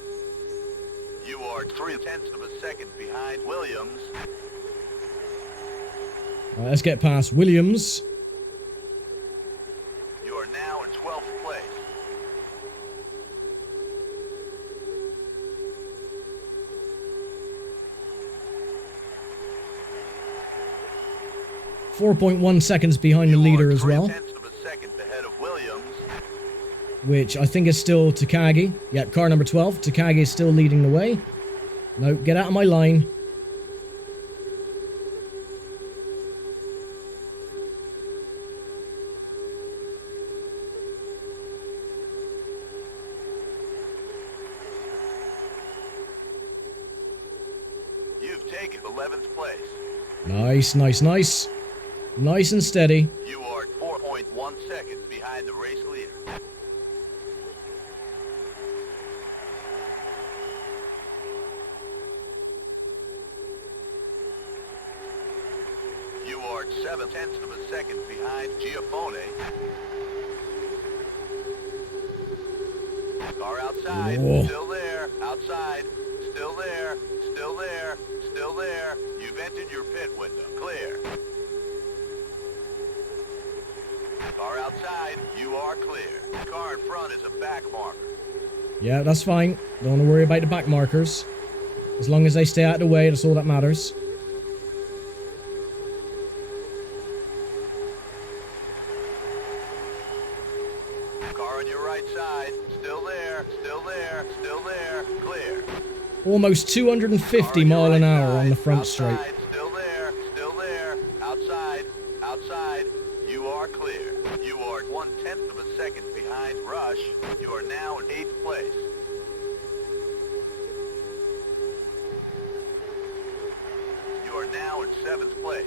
You are 0.3 of a second behind Williams. Right, let's get past Williams. You are now in 12th place. .1 seconds behind the leader as well. 0.3 of a second ahead of Williams. Which I think is still Takagi. Yeah, car number 12. Takagi is still leading the way. No, get out of my line. You've taken 11th place. Nice, nice, nice. Nice and steady. You are 4.1 seconds behind the race leader. You are 0.7 of a second behind Giaffone. Car outside, Whoa. still there, outside, still there, still there, still there. You've entered your pit window, clear. Car outside, you are clear. Car in front is a back marker. Yeah, that's fine. Don't want to worry about the back markers. As long as they stay out of the way, that's all that matters. Car on your right side, still there, still there, still there, clear. Almost 250 mile an hour on the front outside, straight. still there, outside, outside, you are clear. You are 0.1 of a second behind Rush. You are now in 8th place. You are now in 7th place.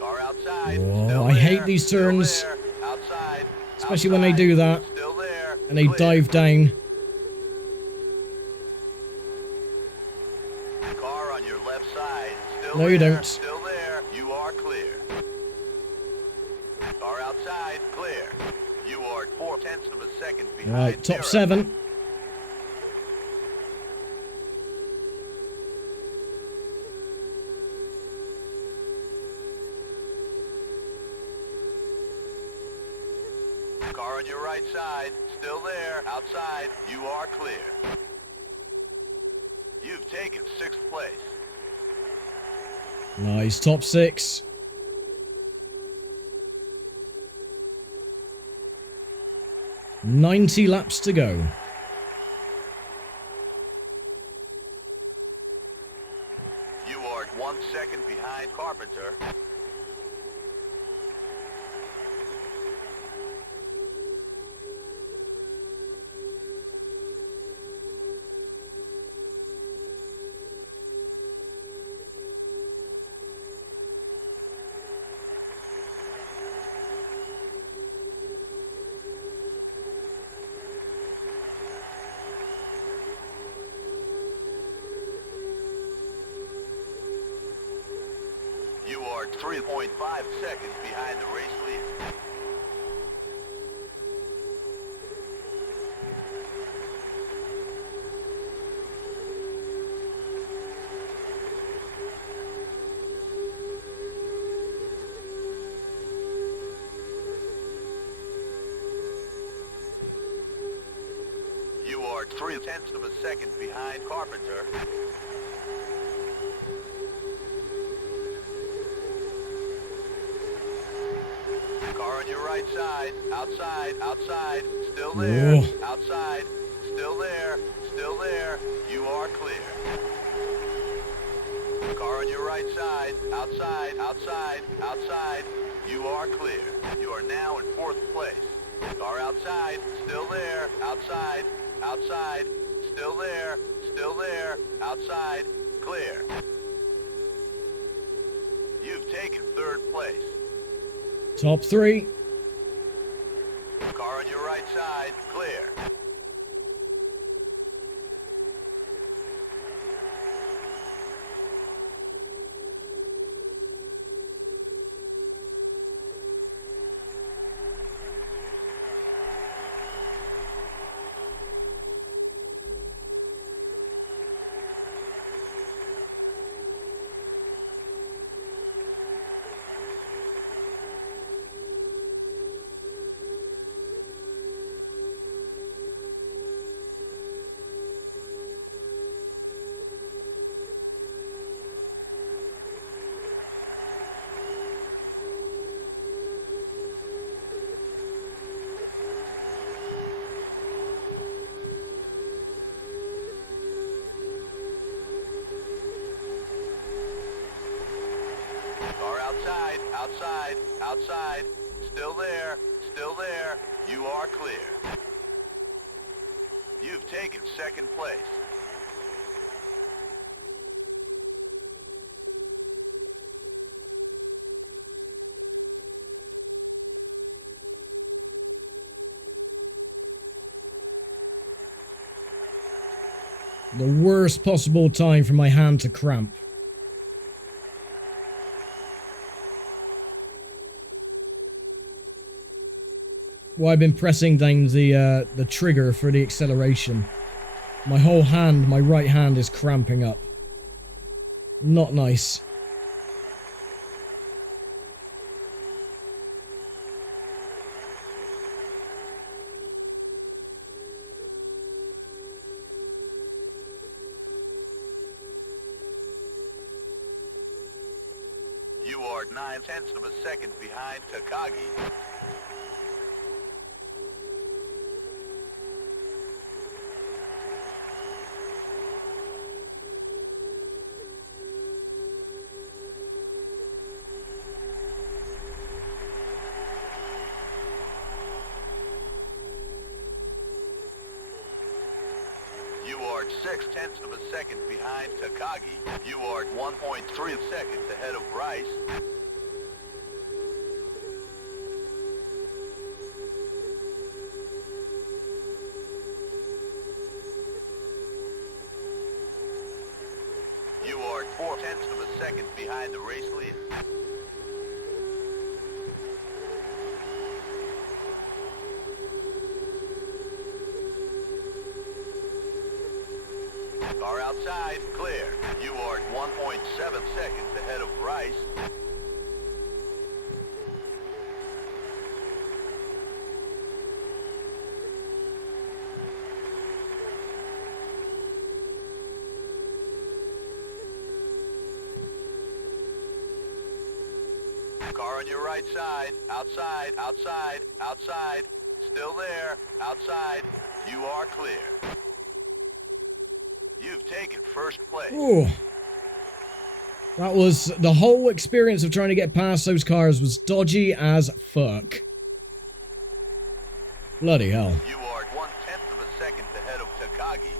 Car outside, Whoa, still I there, hate these still turns. there, outside, Especially when they do that. Still there, And they clear. dive down. Car on your left side, still No, there, you don't. still there, you are clear. Car outside, clear. You are 0.4 of a second behind. Right, top Mira. 7. Car on your right side, still there, outside, you are clear. You've taken 6th place. Nice, top 6. .90 laps to go. You are 1 second behind Carpenter. are 3.5 seconds behind the race leader. You are 0.3 of a second behind Carpenter. Car on your right side, outside, outside, still there, Whoa. outside, still there, still there, you are clear. Car on your right side, outside, outside, outside, you are clear. You are now in 4th place. Car outside, still there, outside, outside, still there, outside, clear. You've taken 3rd place. Top 3. Car on your right side, clear. Car outside, outside, outside, still there, you are clear. You've taken 2nd place. The worst possible time for my hand to cramp. Well, I've been pressing down the trigger for the acceleration. My whole hand, my right hand, is cramping up. Not nice. You are 0.9 of a second behind Takagi. You are 0.6 of a second behind Takagi. You are 1.3 seconds ahead of Bryce. You are 0.4 of a second behind the race leader. Car outside, clear. You are 1.7 seconds ahead of Bryce. Car on your right side, outside, outside, outside, still there, outside, you are clear. You've taken 1st place. Ooh. That was... the whole experience of trying to get past those cars was dodgy as fuck. Bloody hell. You are 0.1 of a second ahead of Takagi.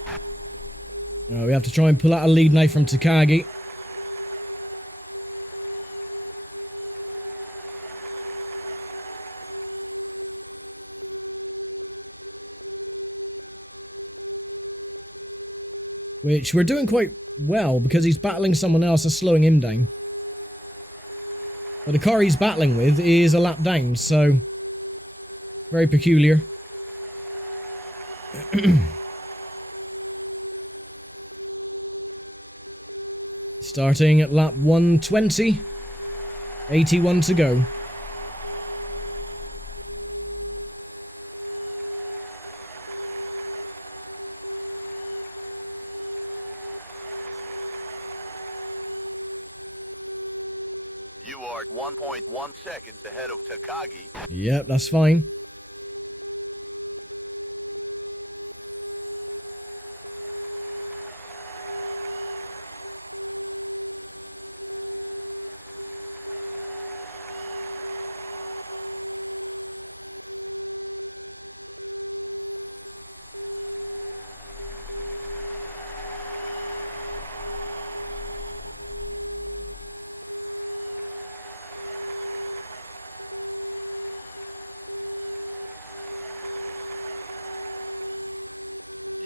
We have to try and pull out a lead now from Takagi. Which we're doing quite well because he's battling someone else and slowing him down. But the car he's battling with is a lap down, so very peculiar. Starting at lap 120, 81 to go. You are 1.1 seconds ahead of Takagi. Yep, that's fine.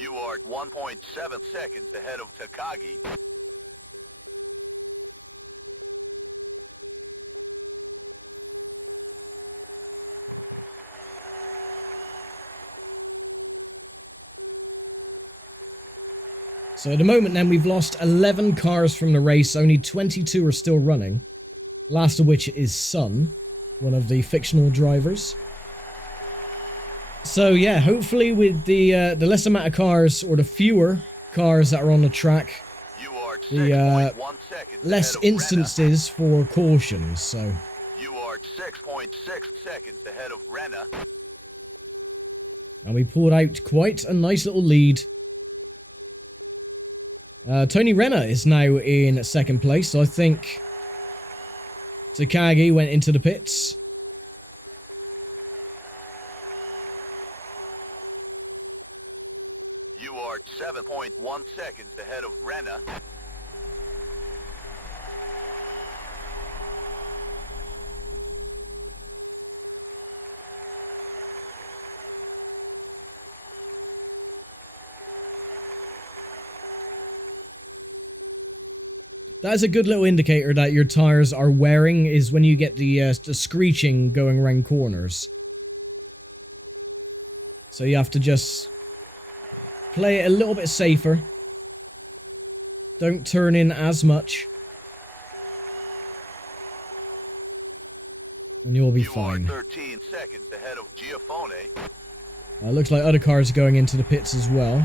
You are 1.7 seconds ahead of Takagi. So at the moment then, we've lost 11 cars from the race, only 22 are still running. Last of which is Sun, one of the fictional drivers. So yeah, hopefully with the less amount of cars, or the fewer cars that are on the track, You are the 6.1 seconds less ahead of instances for cautions, so... Renna. You are 6.6 seconds ahead of Renna. And we pulled out quite a nice little lead. Tony Renna is now in second place, so I think Takagi went into the pits. You are 7.1 seconds ahead of Renna. That's a good little indicator that your tires are wearing, is when you get the screeching going around corners. So you have to just play it a little bit safer. Don't turn in as much. And you'll be fine. You are 13 seconds ahead of Giafone. Looks like other cars are going into the pits as well.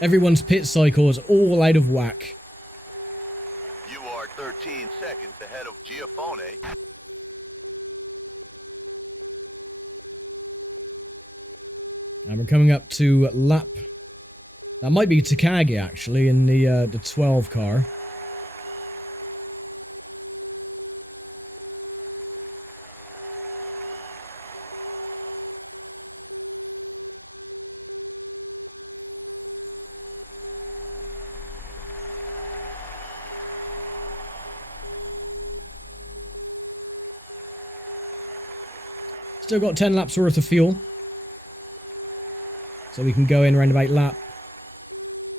Everyone's pit cycle is all out of whack. You are 13 seconds ahead of Giafone. And we're coming up to lap... That might be Takagi, actually, in the 12 car. Still got 10 laps worth of fuel. So we can go in around about lap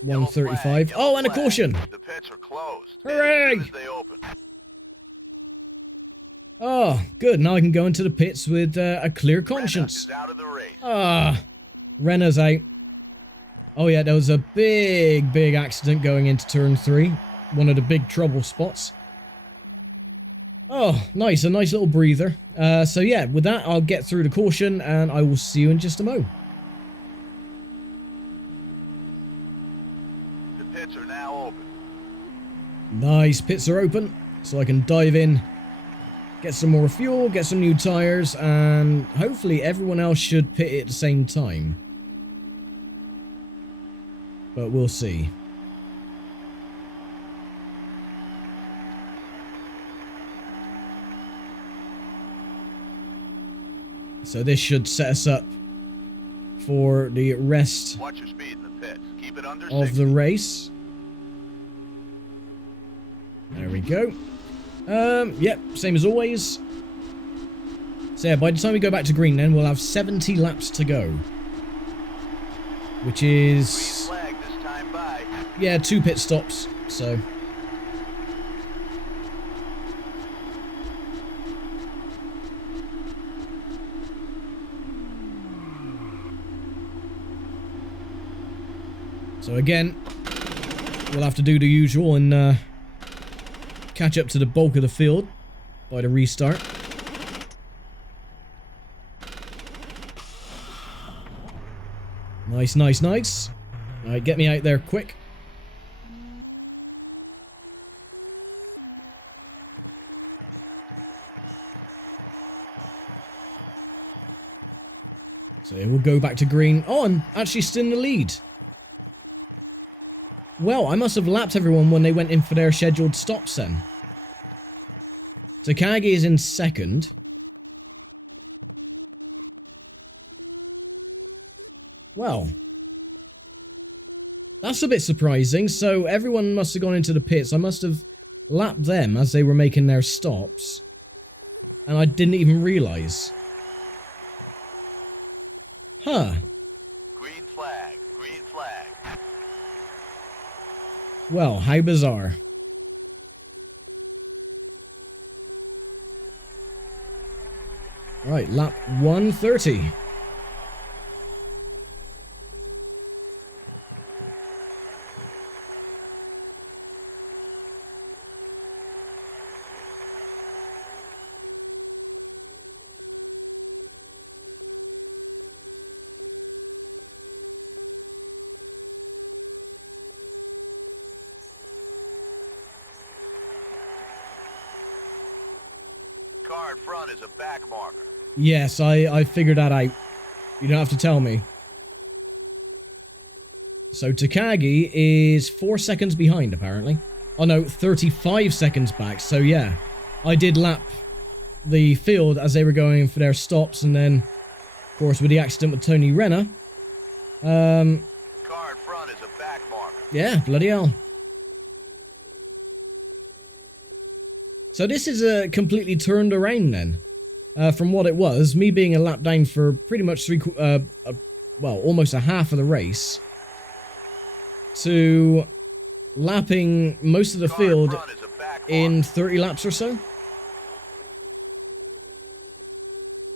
135. Oh, and a caution! The pits are closed. Hooray! As soon as they open. Oh, good. Now I can go into the pits with a clear conscience. Renna is out of the race. Ah, Renna's out. Oh yeah, there was a big accident going into turn 3. One of the big trouble spots. Oh, nice. A nice little breather. So yeah, with that, I'll get through the caution, and I will see you in just a mo. The pits are now open. Nice, pits are open, so I can dive in, get some more fuel, get some new tires, and hopefully everyone else should pit at the same time. But we'll see. So this should set us up for the rest Watch your speed in the pits. Keep it under of 60. the race. There we go. Yep, same as always. So yeah, by the time we go back to green then, we'll have 70 laps to go. Which Green is flag this time by. Yeah, 2 pit stops, so... So again, we'll have to do the usual and catch up to the bulk of the field by the restart. Nice, nice, nice. Alright, get me out there quick. So we'll go back to green. Oh, I'm actually still in the lead. Well, I must have lapped everyone when they went in for their scheduled stops then. Takagi is in second. Well, that's a bit surprising. So everyone must have gone into the pits. I must have lapped them as they were making their stops. And I didn't even realise. Huh. Green flag. Green flag. Well, how bizarre. Right, lap 130. Car in front is a back marker. Yes, I figured that out. You don't have to tell me. So Takagi is 4 seconds behind, apparently. Oh no, 35 seconds back. So yeah, I did lap the field as they were going for their stops, and then, of course, with the accident with Tony Renner. Car in front is a back marker. Yeah, bloody hell. So this is completely turned around then. From what it was, me being a lap down for pretty much almost a half of the race, to lapping most of the field in 30 laps or so.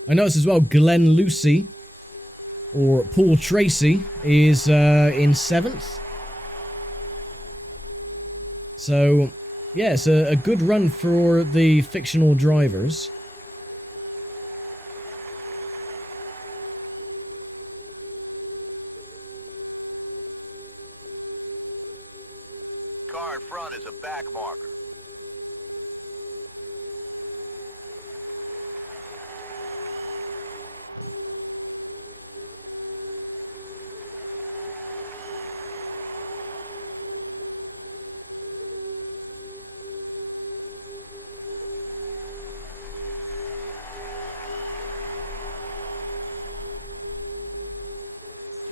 I noticed as well Glenn Lucy, or Paul Tracy, is in 7th. So, yeah, it's a good run for the fictional drivers. Car in front is a back marker.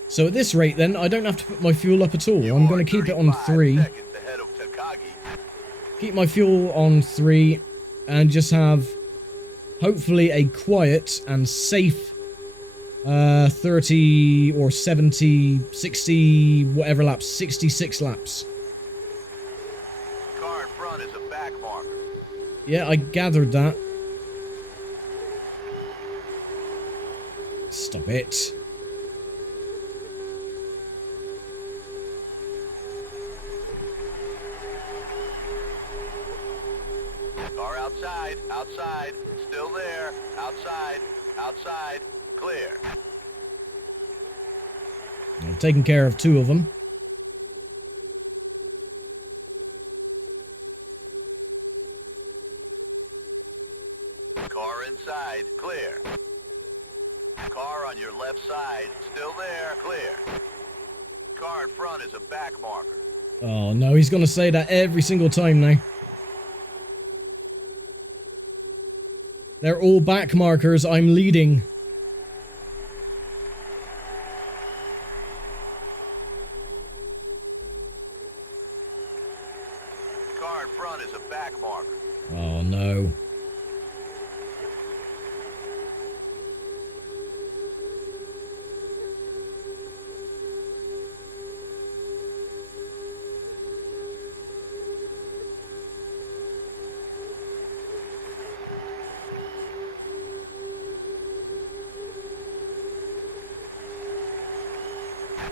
So at this rate then, I don't have to put my fuel up at all. I'm going to keep it on 3. Keep my fuel on 3 and just have, hopefully, a quiet and safe 30 or 70, 60, whatever laps, 66 laps. Car in front is a back marker. Yeah, I gathered that. Stop it. Car outside, outside, still there, outside, outside, clear. I've taken care of 2 of them. Car inside, clear. Car on your left side, still there, clear. Car in front is a back marker. Oh no, he's going to say that every single time now. They're all back markers. I'm leading. Car in front is a back marker. Oh no.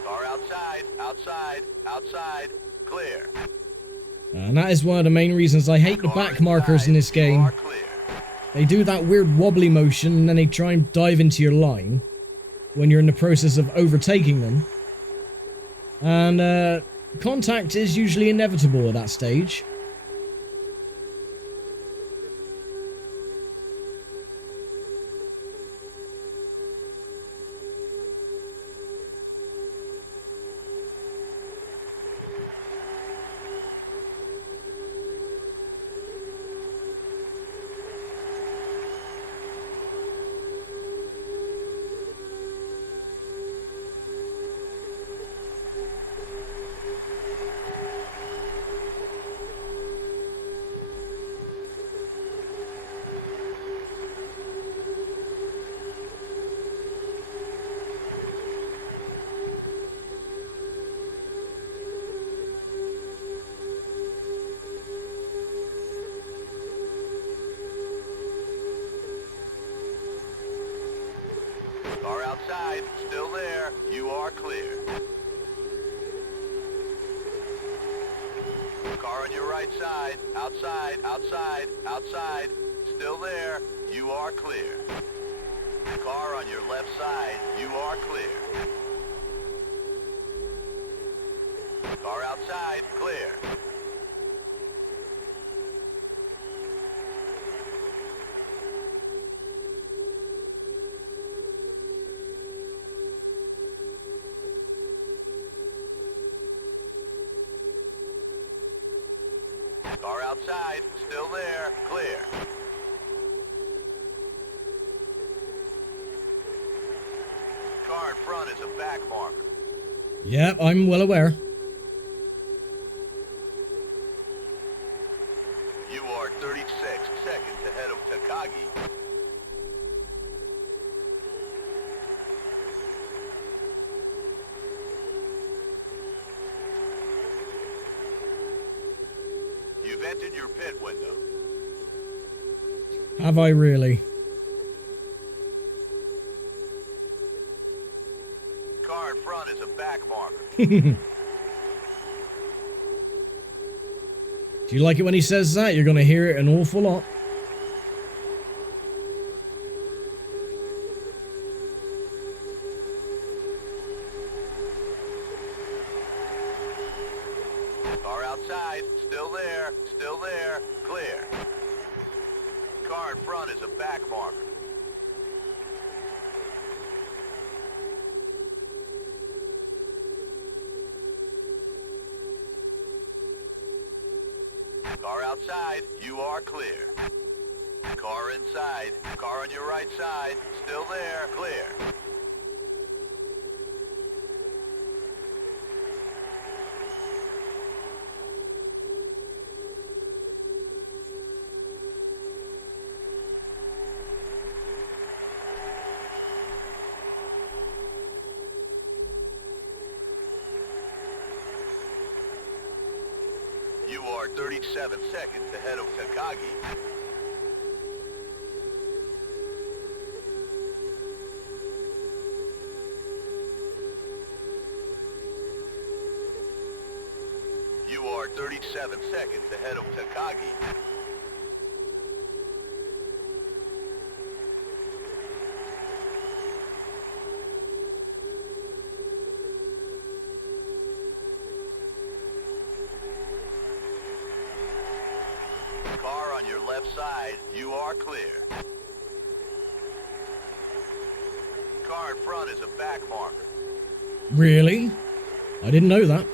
Car outside, outside, outside, clear. And that is one of the main reasons I hate the back markers in this game. They do that weird wobbly motion and then they try and dive into your line when you're in the process of overtaking them. And contact is usually inevitable at that stage. Car outside, still there. You are clear. Car on your right side, outside, outside, outside, still there. You are clear. Car on your left side, you are clear. Car outside, clear. Car outside, still there, clear. Car in front is a back marker. Yep, I'm well aware. You are 36 seconds ahead of Takagi. You've entered your pit window. Have I really? Car in front is a back marker. Do you like it when he says that? You're going to hear it an awful lot. Car outside, still there, clear. Car in front is a back marker. Car outside, you are clear. Car inside, car on your right side, still there, clear. You are 37 seconds ahead of Takagi. You are 37 seconds ahead of Takagi. Car on your left side, you are clear. Car in front is a back marker. Really? I didn't know that.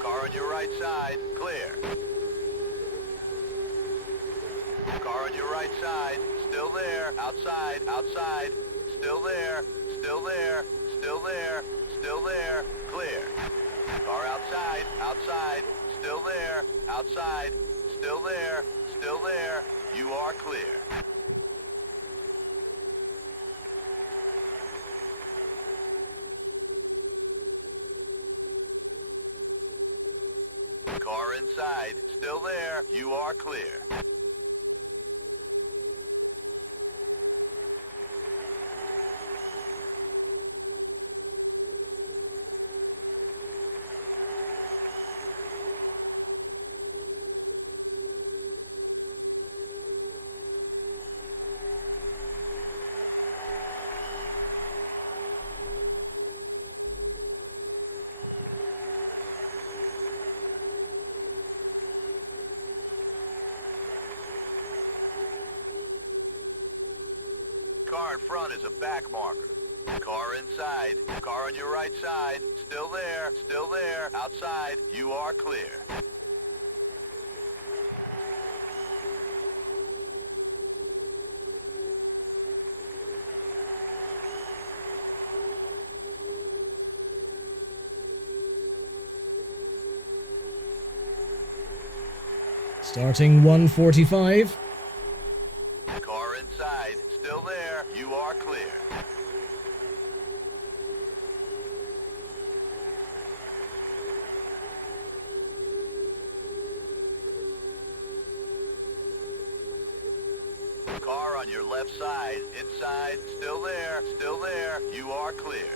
Car on your right side, clear. Car on your right side, still there, outside, outside, still there, still there, still there, still there, clear. Car outside, outside, still there, outside, still there, you are clear. Car inside. Still there. You are clear. Car in front is a back marker. Car inside. Car on your right side. Still there. Still there. Outside. You are clear. Starting 145. Car inside. Still there. You are clear. Car on your left side. Inside. Still there. Still there. You are clear.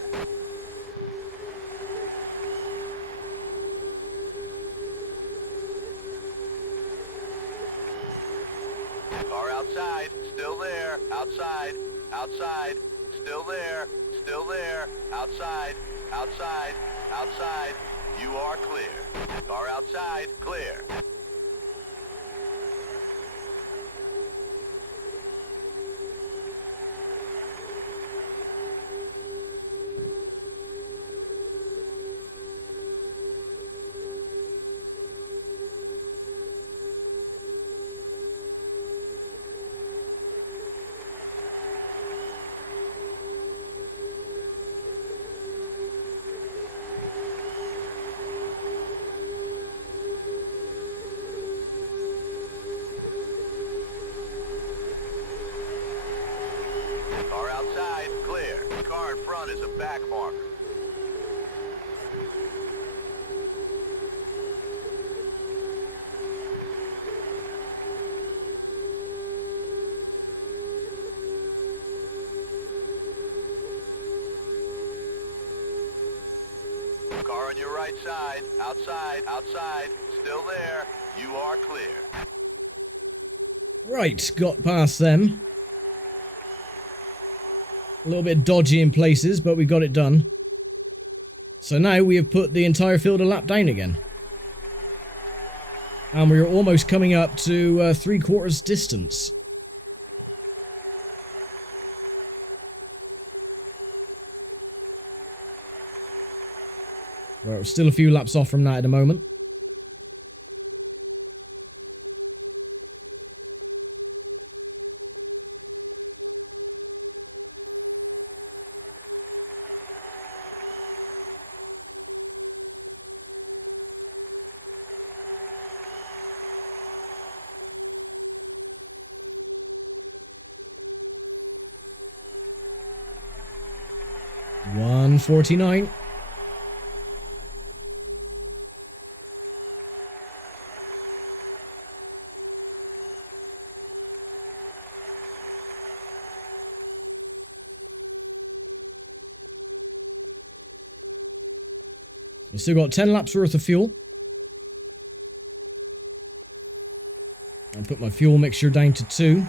Car outside, still there, outside, outside, still there, outside, outside, outside, you are clear. Car outside, clear. Car outside, clear. Car in front is a back marker. Car on your right side, outside, outside, still there. You are clear. Right, got past them. A little bit dodgy in places, but we got it done. So now we have put the entire field a lap down again. And we're almost coming up to 3/4 distance. We're still a few laps off from that at the moment. $149. We still got 10 laps worth of fuel. I'll put my fuel mixture down to 2.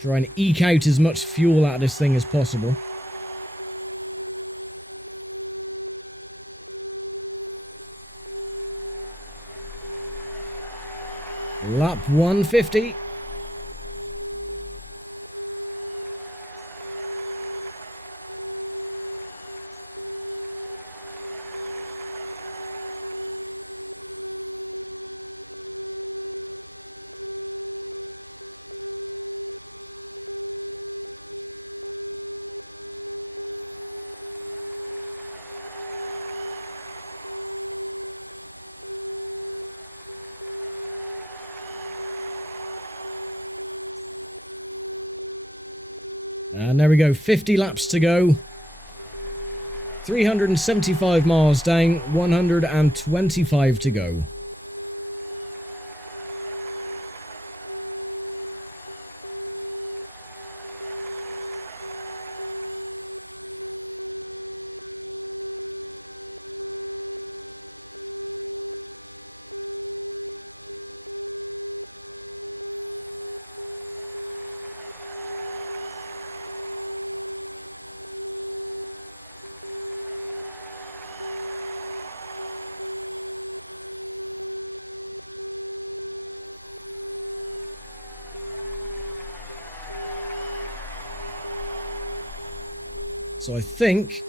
Try and eke out as much fuel out of this thing as possible. Lap 150. And there we go, 50 laps to go. 375 miles down, 125 to go. So I think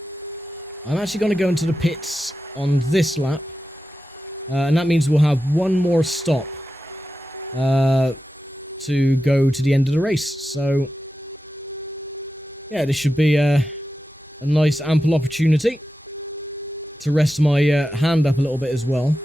I'm actually going to go into the pits on this lap. And that means we'll have one more stop to go to the end of the race. So, yeah, this should be a nice ample opportunity to rest my hand up a little bit as well.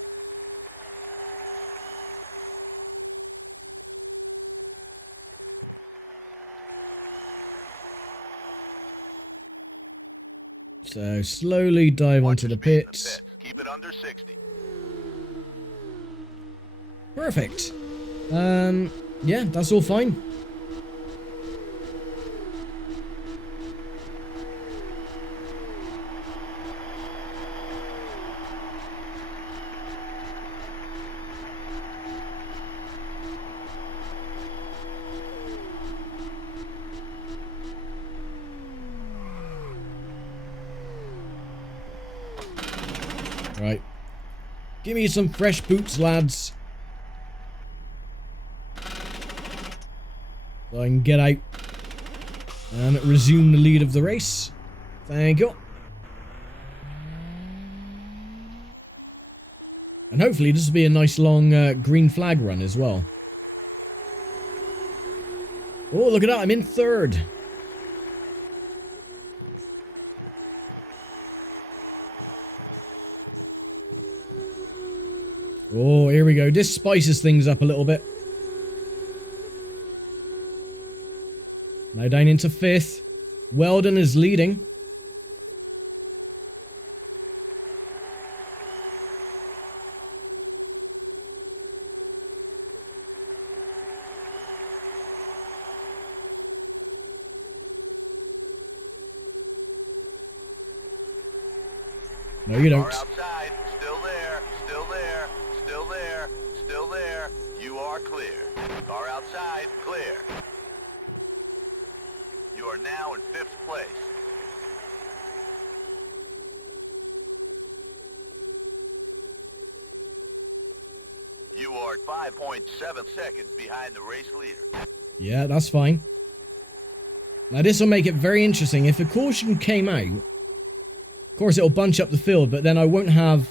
So slowly dive onto the pits. Keep it under 60. Perfect. Yeah, that's all fine. Right. Give me some fresh boots, lads. So I can get out and resume the lead of the race. Thank you. And hopefully this will be a nice long green flag run as well. Oh, look at that. I'm in third. Oh, here we go. This spices things up a little bit. Now down into fifth. Weldon is leading. No, you don't. Car outside. Still there. Still there. Still there. Still there. You are clear. Car outside. Clear. You are now in 5th place. You are 5.7 seconds behind the race leader. Yeah, that's fine. Now this will make it very interesting. If a caution came out, of course it'll bunch up the field, but then I won't have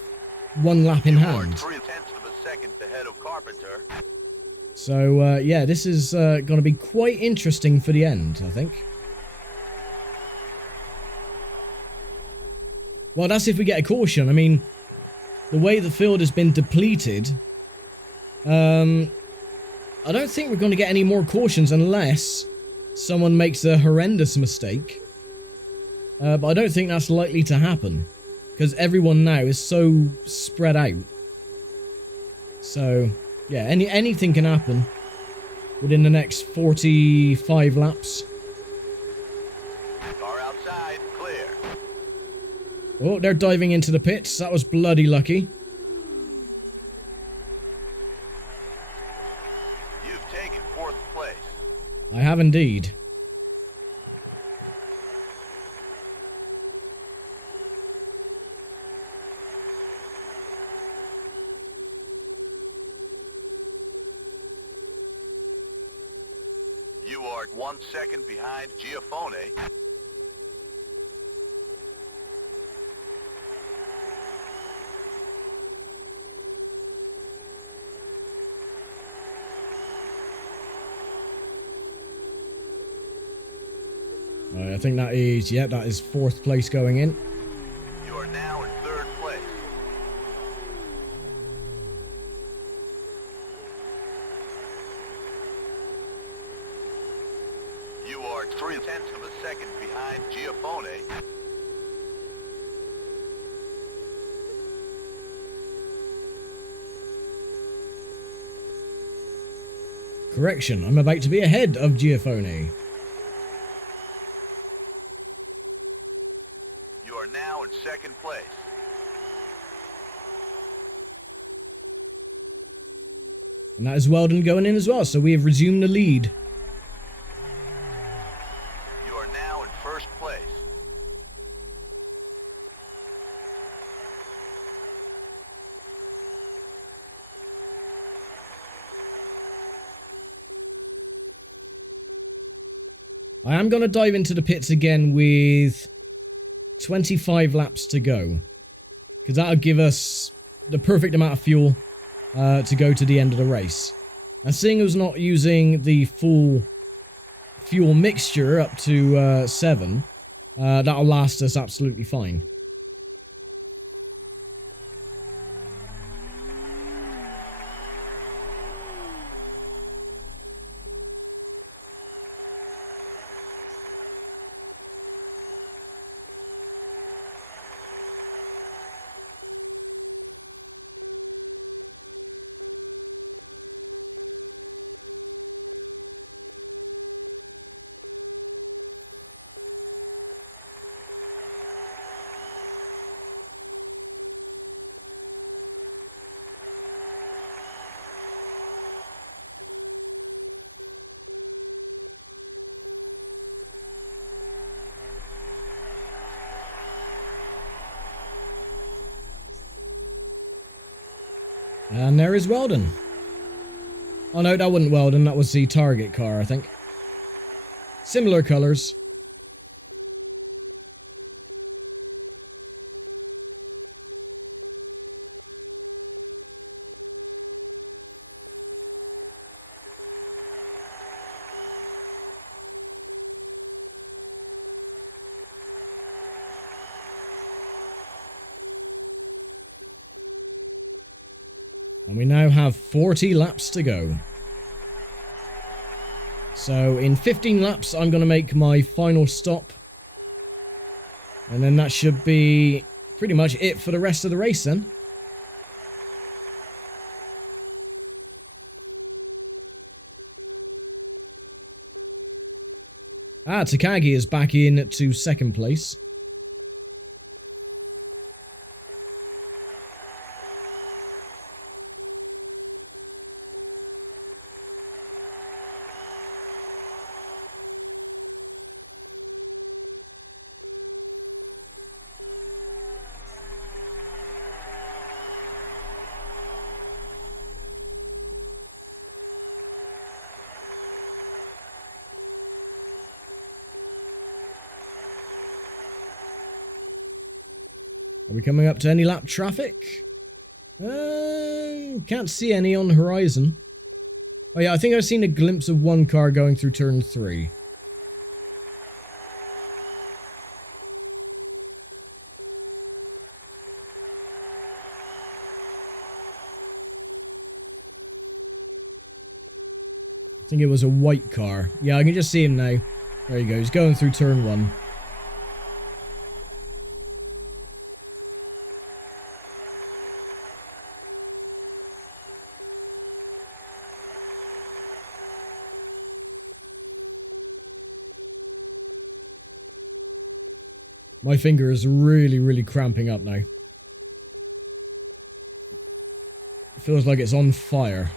one lap in hand. 0.3 of a second ahead of Carpenter. So, yeah, this is going to be quite interesting for the end, I think. Well, that's if we get a caution. I mean, the way the field has been depleted, I don't think we're going to get any more cautions unless someone makes a horrendous mistake. But I don't think that's likely to happen, because everyone now is so spread out. So, yeah, anything can happen within the next 45 laps. Car outside, clear. Oh, they're diving into the pits. That was bloody lucky. You've taken 4th place. I have indeed. You are 1 second behind Giafone. I think that is, yeah, that is 4th place going in. You are now in 3rd place. You are 0.3 of a second behind Giafone. Correction, I'm about to be ahead of Giafone. You are now in second place. And that is Weldon going in as well, so we have resumed the lead. You are now in first place. I am going to dive into the pits again with 25 laps to go. Because that'll give us the perfect amount of fuel to go to the end of the race. And seeing as not using the full fuel mixture up to 7, that'll last us absolutely fine. And there is Weldon. Oh no, that wasn't Weldon, that was the target car, I think. Similar colours. And we now have 40 laps to go. So in 15 laps, I'm going to make my final stop. And then that should be pretty much it for the rest of the race then. Takagi is back in to second place. Are we coming up to any lap traffic? Can't see any on the horizon. Oh yeah, I think I've seen a glimpse of one car going through turn 3. I think it was a white car. Yeah, I can just see him now. There he goes, going through turn 1. My finger is really cramping up now. It feels like it's on fire.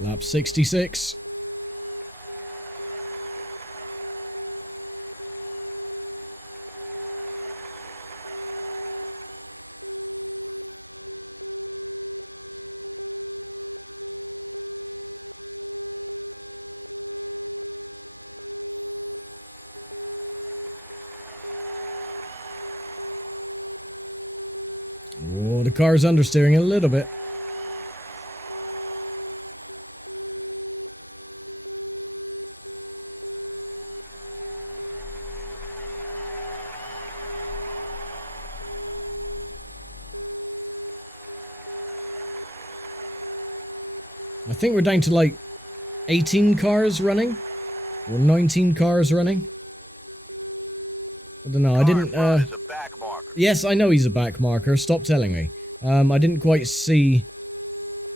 Lap 66. Oh, the car's understeering a little bit. I think we're down to like 18 cars running, or 19 cars running. I don't know, I didn't, Is a back marker. yes, I know he's a back marker, stop telling me. I didn't quite see,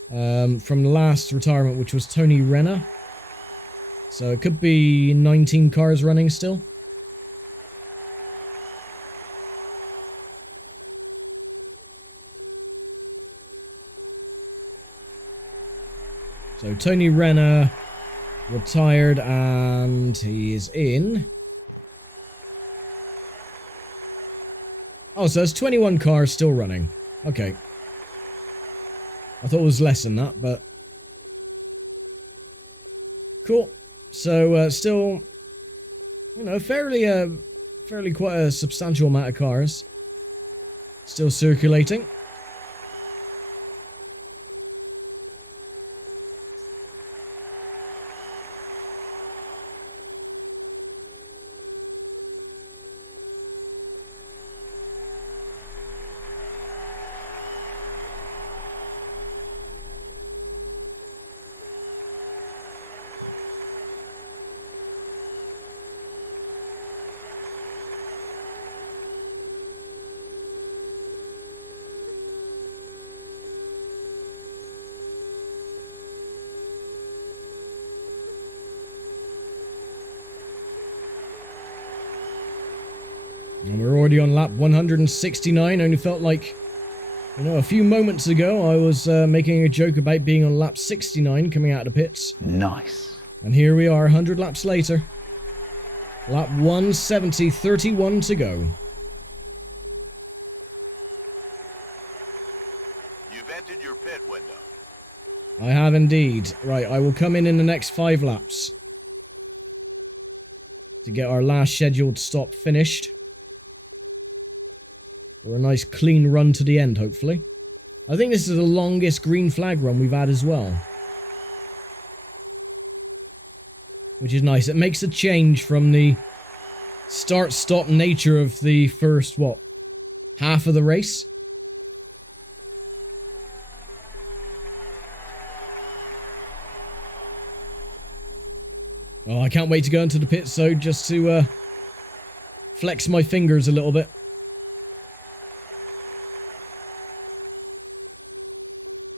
from the last retirement, which was Tony Renner. So it could be 19 cars running still. So Tony Renner retired and he is in. Oh, so there's 21 cars still running. Okay. I thought it was less than that, but... Cool. So, still, you know, fairly quite a substantial amount of cars still circulating. And we're already on lap 169. Only felt like, you know, a few moments ago I was making a joke about being on lap 69 coming out of the pits. Nice. And here we are 100 laps later. Lap 170, 31 to go. You've entered your pit window. I have indeed. Right, I will come in the next 5 laps to get our last scheduled stop finished. For a nice clean run to the end, hopefully. I think this is the longest green flag run we've had as well. Which is nice. It makes a change from the start-stop nature of the first, what, half of the race? Oh, I can't wait to go into the pit so just to flex my fingers a little bit.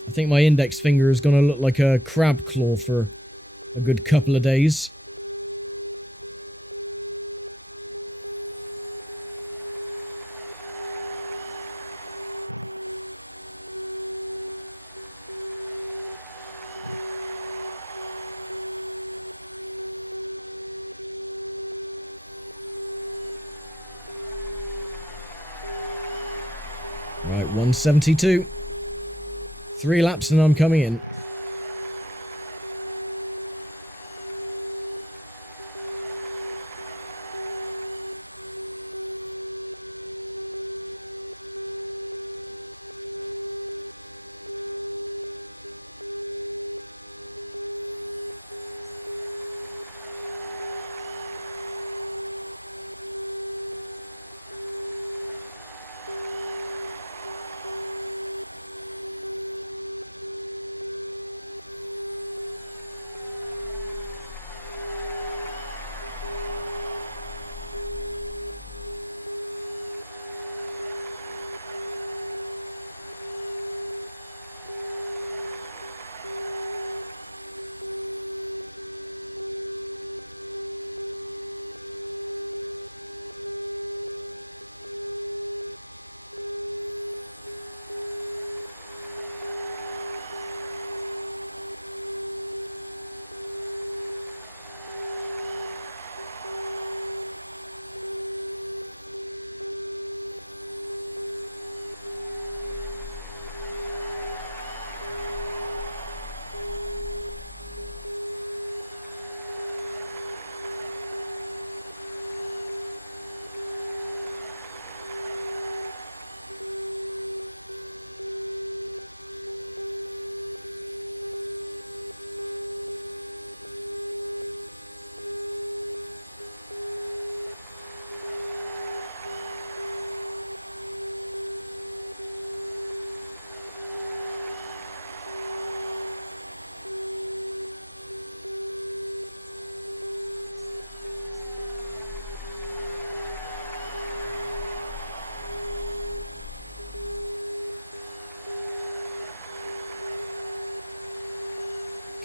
I think my index finger is going to look like a crab claw for a good couple of days. Right, 172. 3 laps and I'm coming in.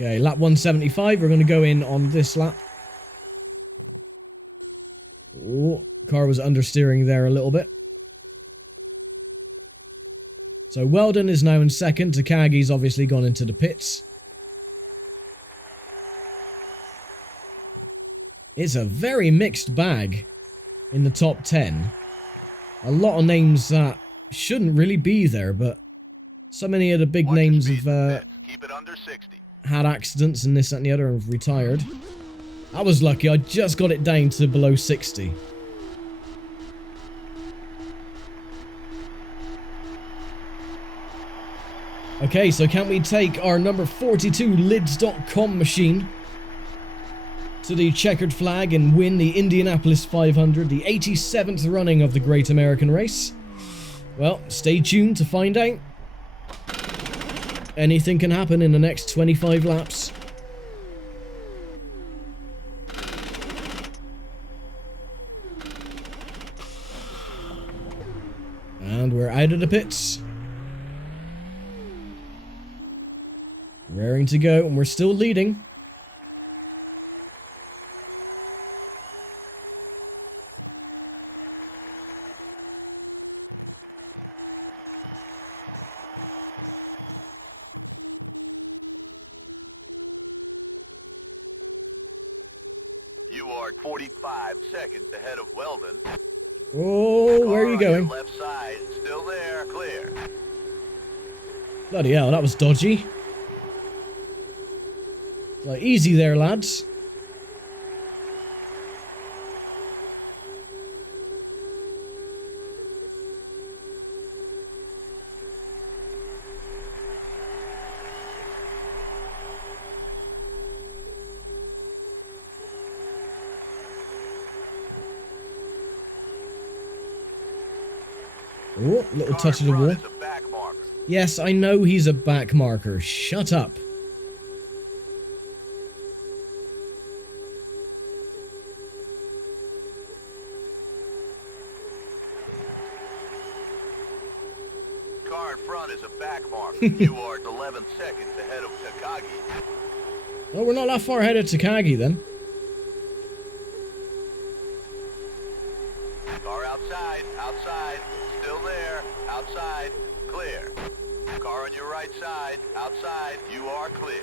Okay, lap 175. We're going to go in on this lap. Oh, car was understeering there a little bit. So Weldon is now in second. Takagi's obviously gone into the pits. It's a very mixed bag in the top 10. A lot of names that shouldn't really be there, but so many of the big names have Keep it under 60. had accidents and this, that, and the other and have retired. I was lucky. I just got it down to below 60. Okay, so can we take our number 42 lids.com machine to the checkered flag and win the Indianapolis 500, the 87th running of the Great American Race? Well, stay tuned to find out. Anything can happen in the next 25 laps. And we're out of the pits. Raring to go, and we're still leading. You are 45 seconds ahead of Weldon. Oh, where are you going? Left side, still there, clear. Bloody hell, that was dodgy. Like, easy there, lads. Oh, little touch of the wall. Yes, I know he's a back marker. Shut up. Car in front is a back marker. You are 11 seconds ahead of Takagi. Well, we're not that far ahead of Takagi then. Car outside, outside, still there, outside, clear. Car on your right side, outside, you are clear.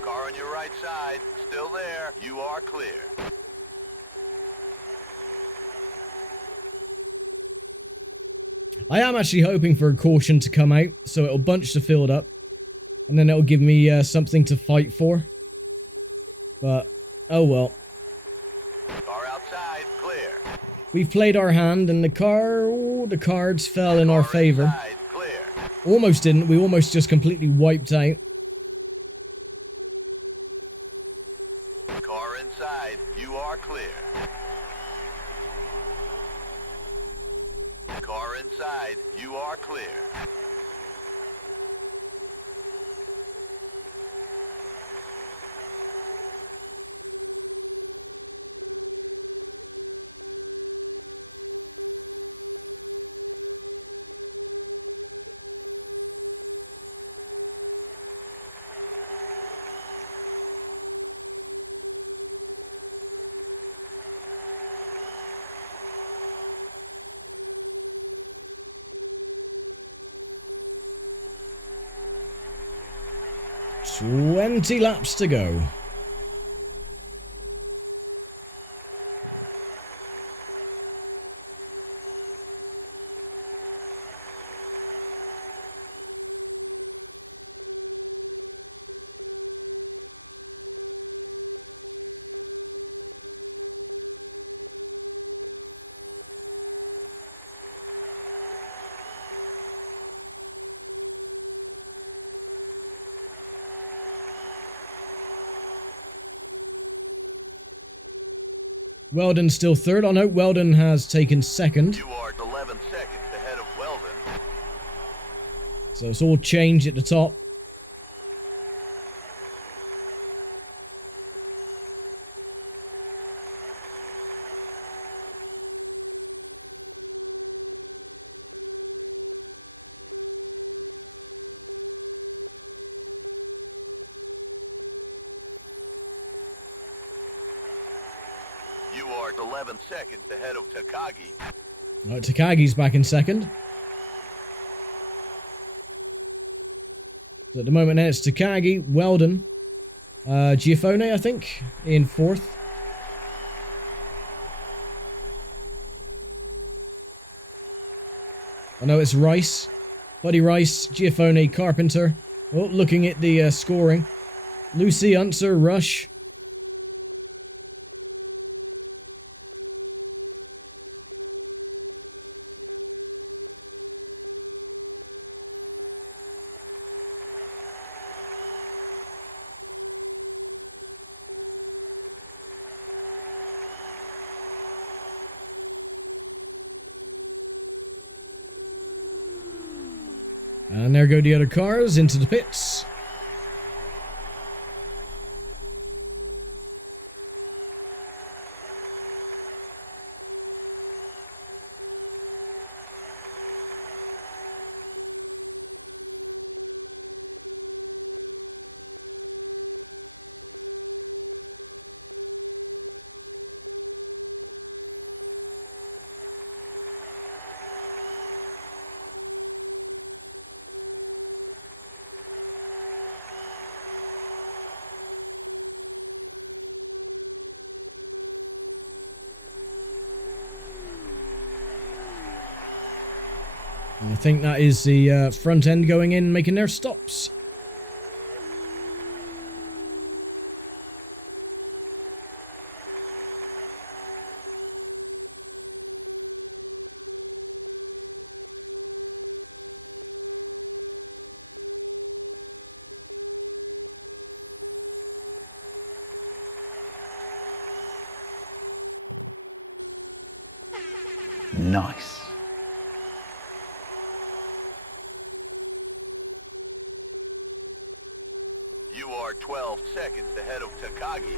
Car on your right side, still there, you are clear. I am actually hoping for a caution to come out, so it'll bunch the field up. And then it'll give me something to fight for. But, oh well. Car outside, clear. We've played our hand, and the cards fell in our favor. Inside, clear. Almost didn't. We almost just completely wiped out. Car inside, you are clear. Car inside, you are clear. "20 laps to go." Weldon's still third. Oh no, Weldon has taken second. You are 11 seconds ahead of Weldon. So it's all changed at the top. You are 11 seconds ahead of Takagi. Right, Takagi's back in second. So at the moment then it's Takagi, Weldon, Giafone, I think, in fourth. I know it's Rice. Buddy Rice, Giafone, Carpenter. Oh, looking at the scoring. Lucy, Unser, Rush. And there go the other cars into the pits. I think that is the front end going in, making their stops. Nice. You are 12 seconds ahead of Takagi.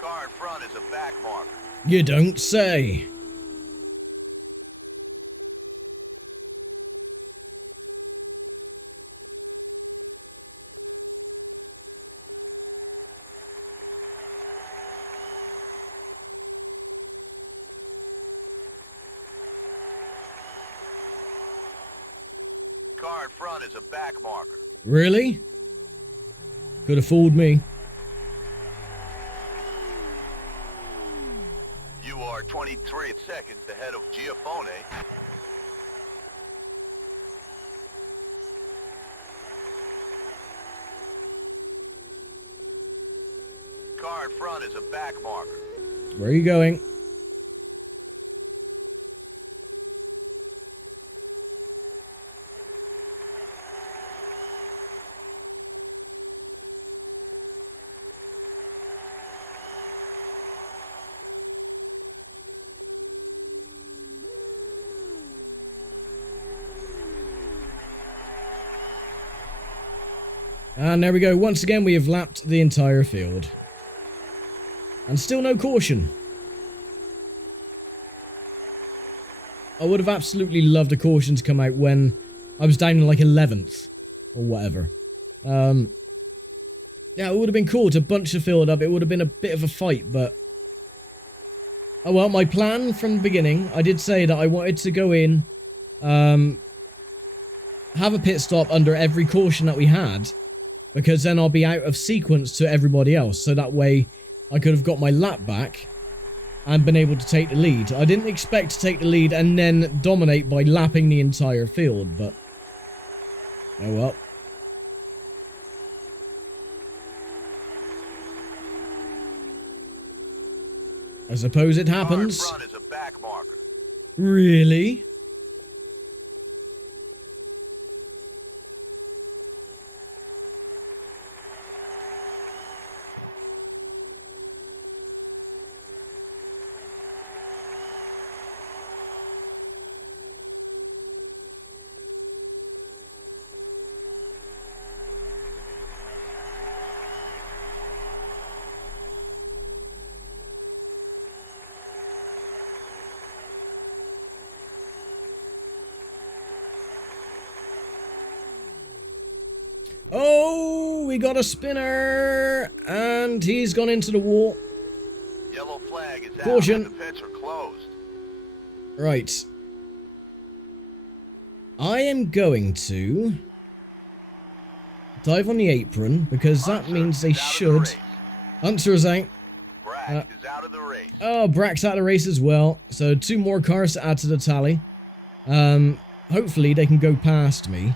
Car in front is a back marker. You don't say. Car in front is a back marker. Really? Could have fooled me. You are 23 seconds ahead of Giafone. Car in front is a back marker. Where are you going? And there we go. Once again, we have lapped the entire field. And still no caution. I would have absolutely loved a caution to come out when I was down in like 11th. Or whatever. Yeah, it would have been cool to bunch the field up. It would have been a bit of a fight, but... Oh well, my plan from the beginning, I did say that I wanted to go in, have a pit stop under every caution that we had, because then I'll be out of sequence to everybody else, so that way I could have got my lap back and been able to take the lead. I didn't expect to take the lead and then dominate by lapping the entire field, but... Oh well. I suppose it happens. Car in front is a back marker. Really? Oh, we got a spinner, and he's gone into the wall. Yellow flag is out. Caution. The pits are closed. Right. I am going to dive on the apron, because that means they should. Unser's out. Brack is out of the race. Oh, Brack's out of the race as well. So 2 more cars to add to the tally. Hopefully they can go past me.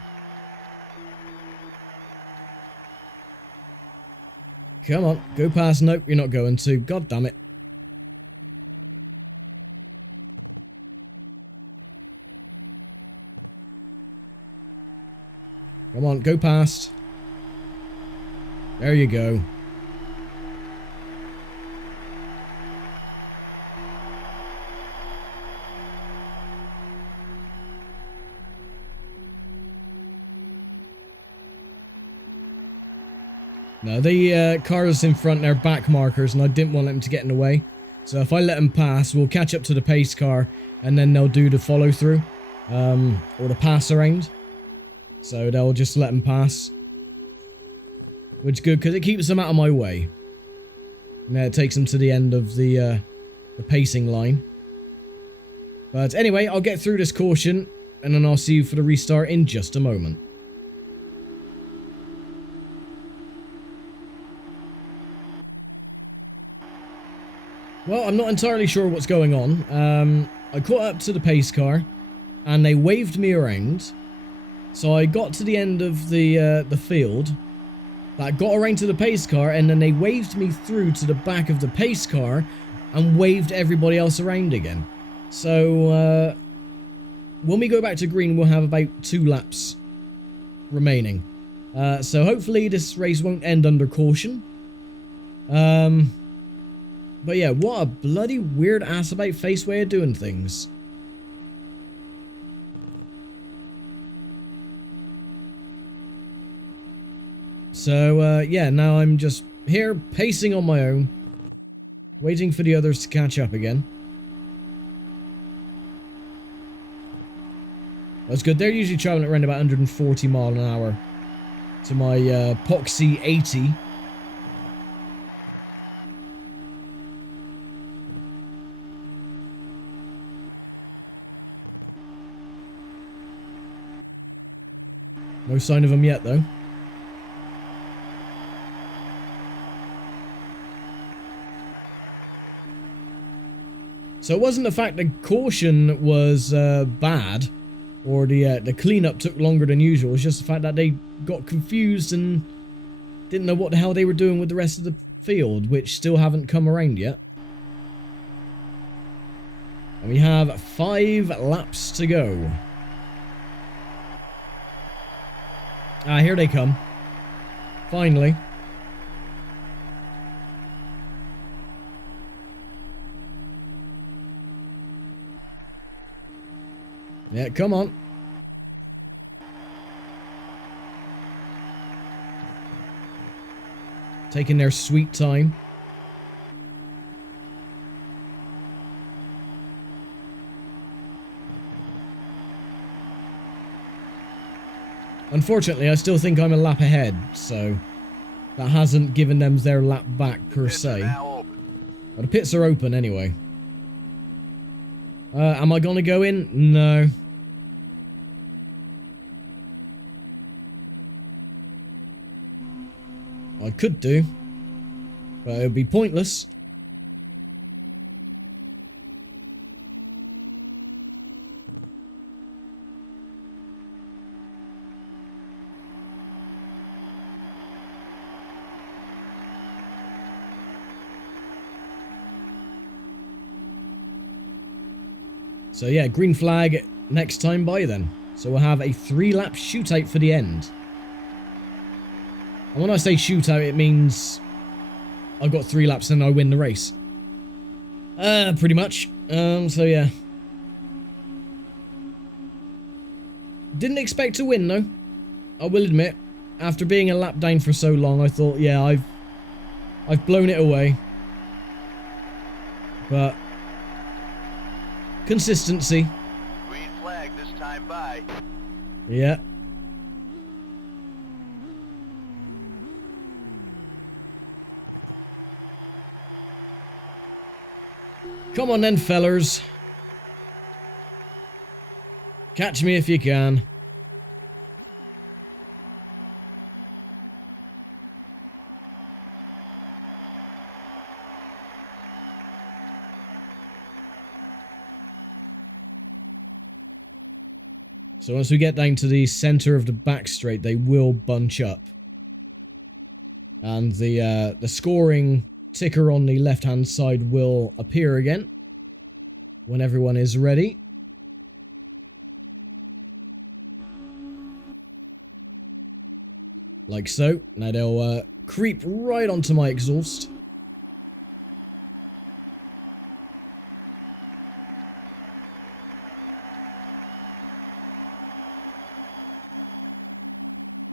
Come on, go past. Nope, you're not going to. God damn it. Come on, go past. There you go. No, the cars in front are back markers, and I didn't want them to get in the way. So if I let them pass, we'll catch up to the pace car, and then they'll do the follow through, or the pass around. So they'll just let them pass, which is good because it keeps them out of my way. And it takes them to the end of the pacing line. But anyway, I'll get through this caution, and then I'll see you for the restart in just a moment. Well, I'm not entirely sure what's going on. I caught up to the pace car, and they waved me around. So I got to the end of the field, that got around to the pace car, and then they waved me through to the back of the pace car, and waved everybody else around again. So when we go back to green, we'll have about 2 laps remaining. So hopefully this race won't end under caution. But yeah, what a bloody weird ass about face way of doing things. So yeah, now I'm just here pacing on my own, waiting for the others to catch up again. That's good. They're usually traveling around about 140 miles an hour to my Poxy 80. No sign of them yet, though. So it wasn't the fact that caution was bad, or the cleanup took longer than usual. It's just the fact that they got confused and didn't know what the hell they were doing with the rest of the field, which still haven't come around yet. And we have 5 laps to go. Ah, here they come. Finally. Yeah, come on. Taking their sweet time. Unfortunately, I still think I'm a lap ahead, so that hasn't given them their lap back per se. But the pits are open anyway. Am I gonna go in? No. I could do, but it would be pointless. So yeah, green flag next time by then. So we'll have a 3-lap shootout for the end. And when I say shootout, it means I've got 3 laps and I win the race. Pretty much. So yeah. Didn't expect to win though. I will admit. After being a lap down for so long, I thought, yeah, I've blown it away. But consistency. Green flag this time by. Yeah. Come on then, fellers. Catch me if you can. So once we get down to the center of the back straight, they will bunch up. And the scoring ticker on the left-hand side will appear again when everyone is ready. Like so. Now they'll creep right onto my exhaust.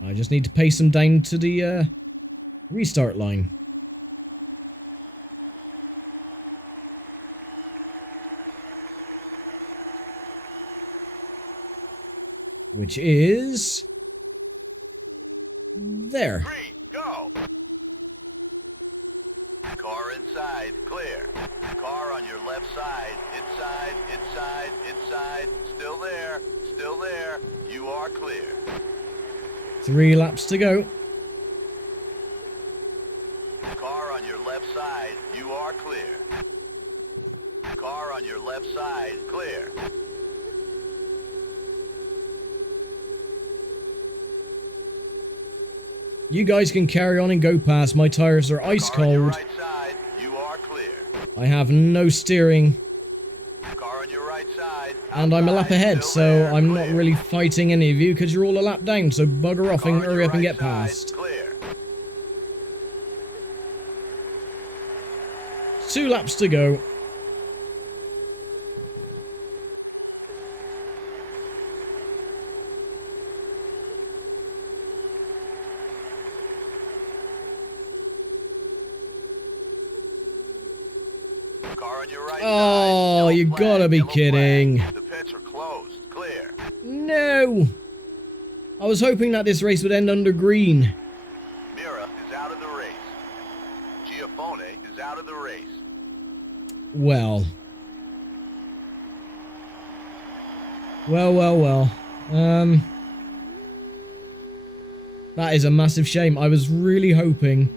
I just need to pace them down to the restart line. Which is... there. 3, go! Car inside, clear. Car on your left side, inside, inside, inside. Still there, still there. You are clear. 3 laps to go. Car on your left side, you are clear. Car on your left side, clear. You guys can carry on and go past. My tires are ice Car on your cold. right side, you are clear. I have no steering. Car on your right side. And I'm a lap outside, ahead, still so there, I'm clear. not really fighting any of you because you're all a lap down. So bugger off Car and on hurry your up and right get side, past. Clear. 2 laps to go. Car on your right Oh, side. Yellow you flag, gotta be yellow kidding. flag. The pits are closed. Clear. No! I was hoping that this race would end under green. Mira is out of the race. Giafone is out of the race. Well. Well. That is a massive shame. I was really hoping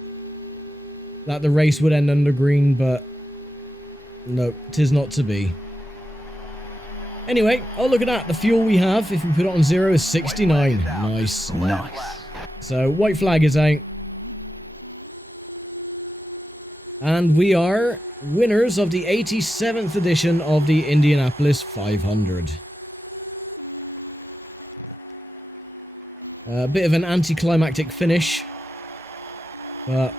that the race would end under green, but no, 'tis not to be. Anyway, oh look at that. The fuel we have, if we put it on 0, is 69. Nice. Nice. So, white flag is out. And we are winners of the 87th edition of the Indianapolis 500. A bit of an anticlimactic finish. But,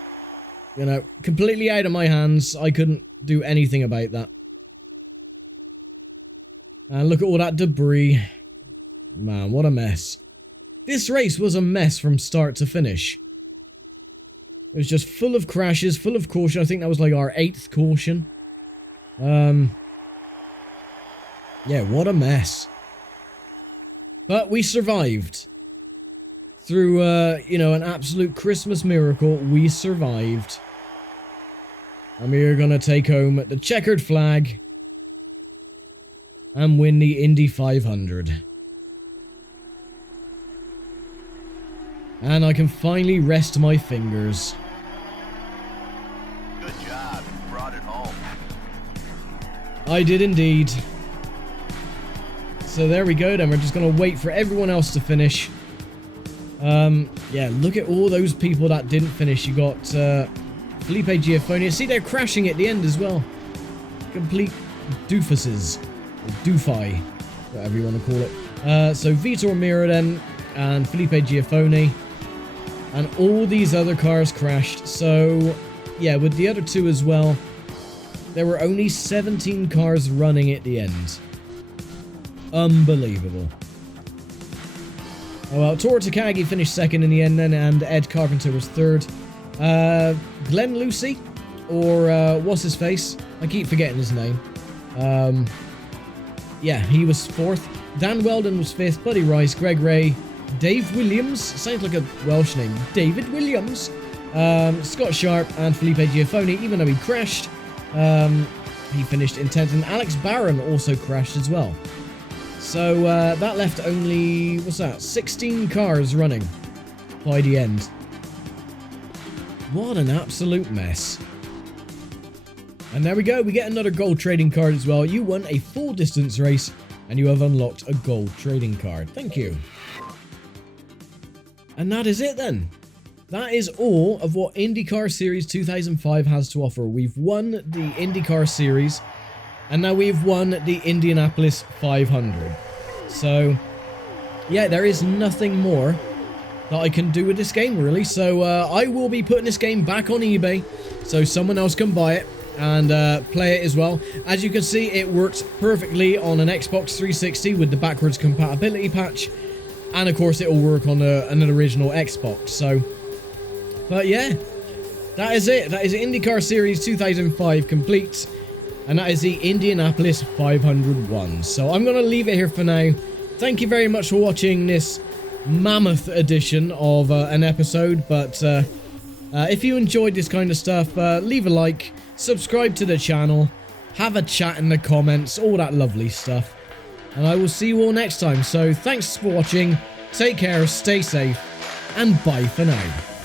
you know, completely out of my hands. I couldn't do anything about that. And look at all that debris. Man, what a mess. This race was a mess from start to finish. It was just full of crashes, full of caution. I think that was like our 8th caution. Yeah, what a mess. But we survived. Through, you know, an absolute Christmas miracle, we survived. And we are going to take home the checkered flag and win the Indy 500. And I can finally rest my fingers. Good job. You brought it home. I did indeed. So there we go then. We're just going to wait for everyone else to finish. Yeah, look at all those people that didn't finish. You got Felipe Giafone. See, they're crashing at the end as well. Complete doofuses. Or doofi. Whatever you want to call it. So Vitor Mira then. And Felipe Giafone. And all these other cars crashed. So, yeah, with the other two as well, there were only 17 cars running at the end. Unbelievable. Oh well, Toro Takagi finished second in the end then, and Ed Carpenter was third. Glenn Lucy, or what's his face? I keep forgetting his name. Yeah, he was fourth. Dan Weldon was fifth. Buddy Rice, Greg Ray, Dave Williams, sounds like a Welsh name, David Williams, Scott Sharp, and Felipe Giafone, even though he crashed. He finished in 10th, and Alex Barron also crashed as well. So that left only, 16 cars running by the end. What an absolute mess. And there we go, we get another gold trading card as well. You won a full distance race and you have unlocked a gold trading card. Thank you. And that is it then. That is all of what IndyCar Series 2005 has to offer. We've won the IndyCar Series and now we've won the Indianapolis 500. So yeah, there is nothing more that I can do with this game really. So I will be putting this game back on eBay so someone else can buy it and play it as well. As you can see, it works perfectly on an Xbox 360 with the backwards compatibility patch, and of course it will work on an original Xbox. So, but yeah, that is it. That is IndyCar Series 2005 complete, and that is the Indianapolis 501. So I'm going to leave it here for now. Thank you very much for watching this mammoth edition of an episode, but if you enjoyed this kind of stuff, leave a like, subscribe to the channel, have a chat in the comments, all that lovely stuff. And I will see you all next time. So thanks for watching, take care, stay safe, and bye for now.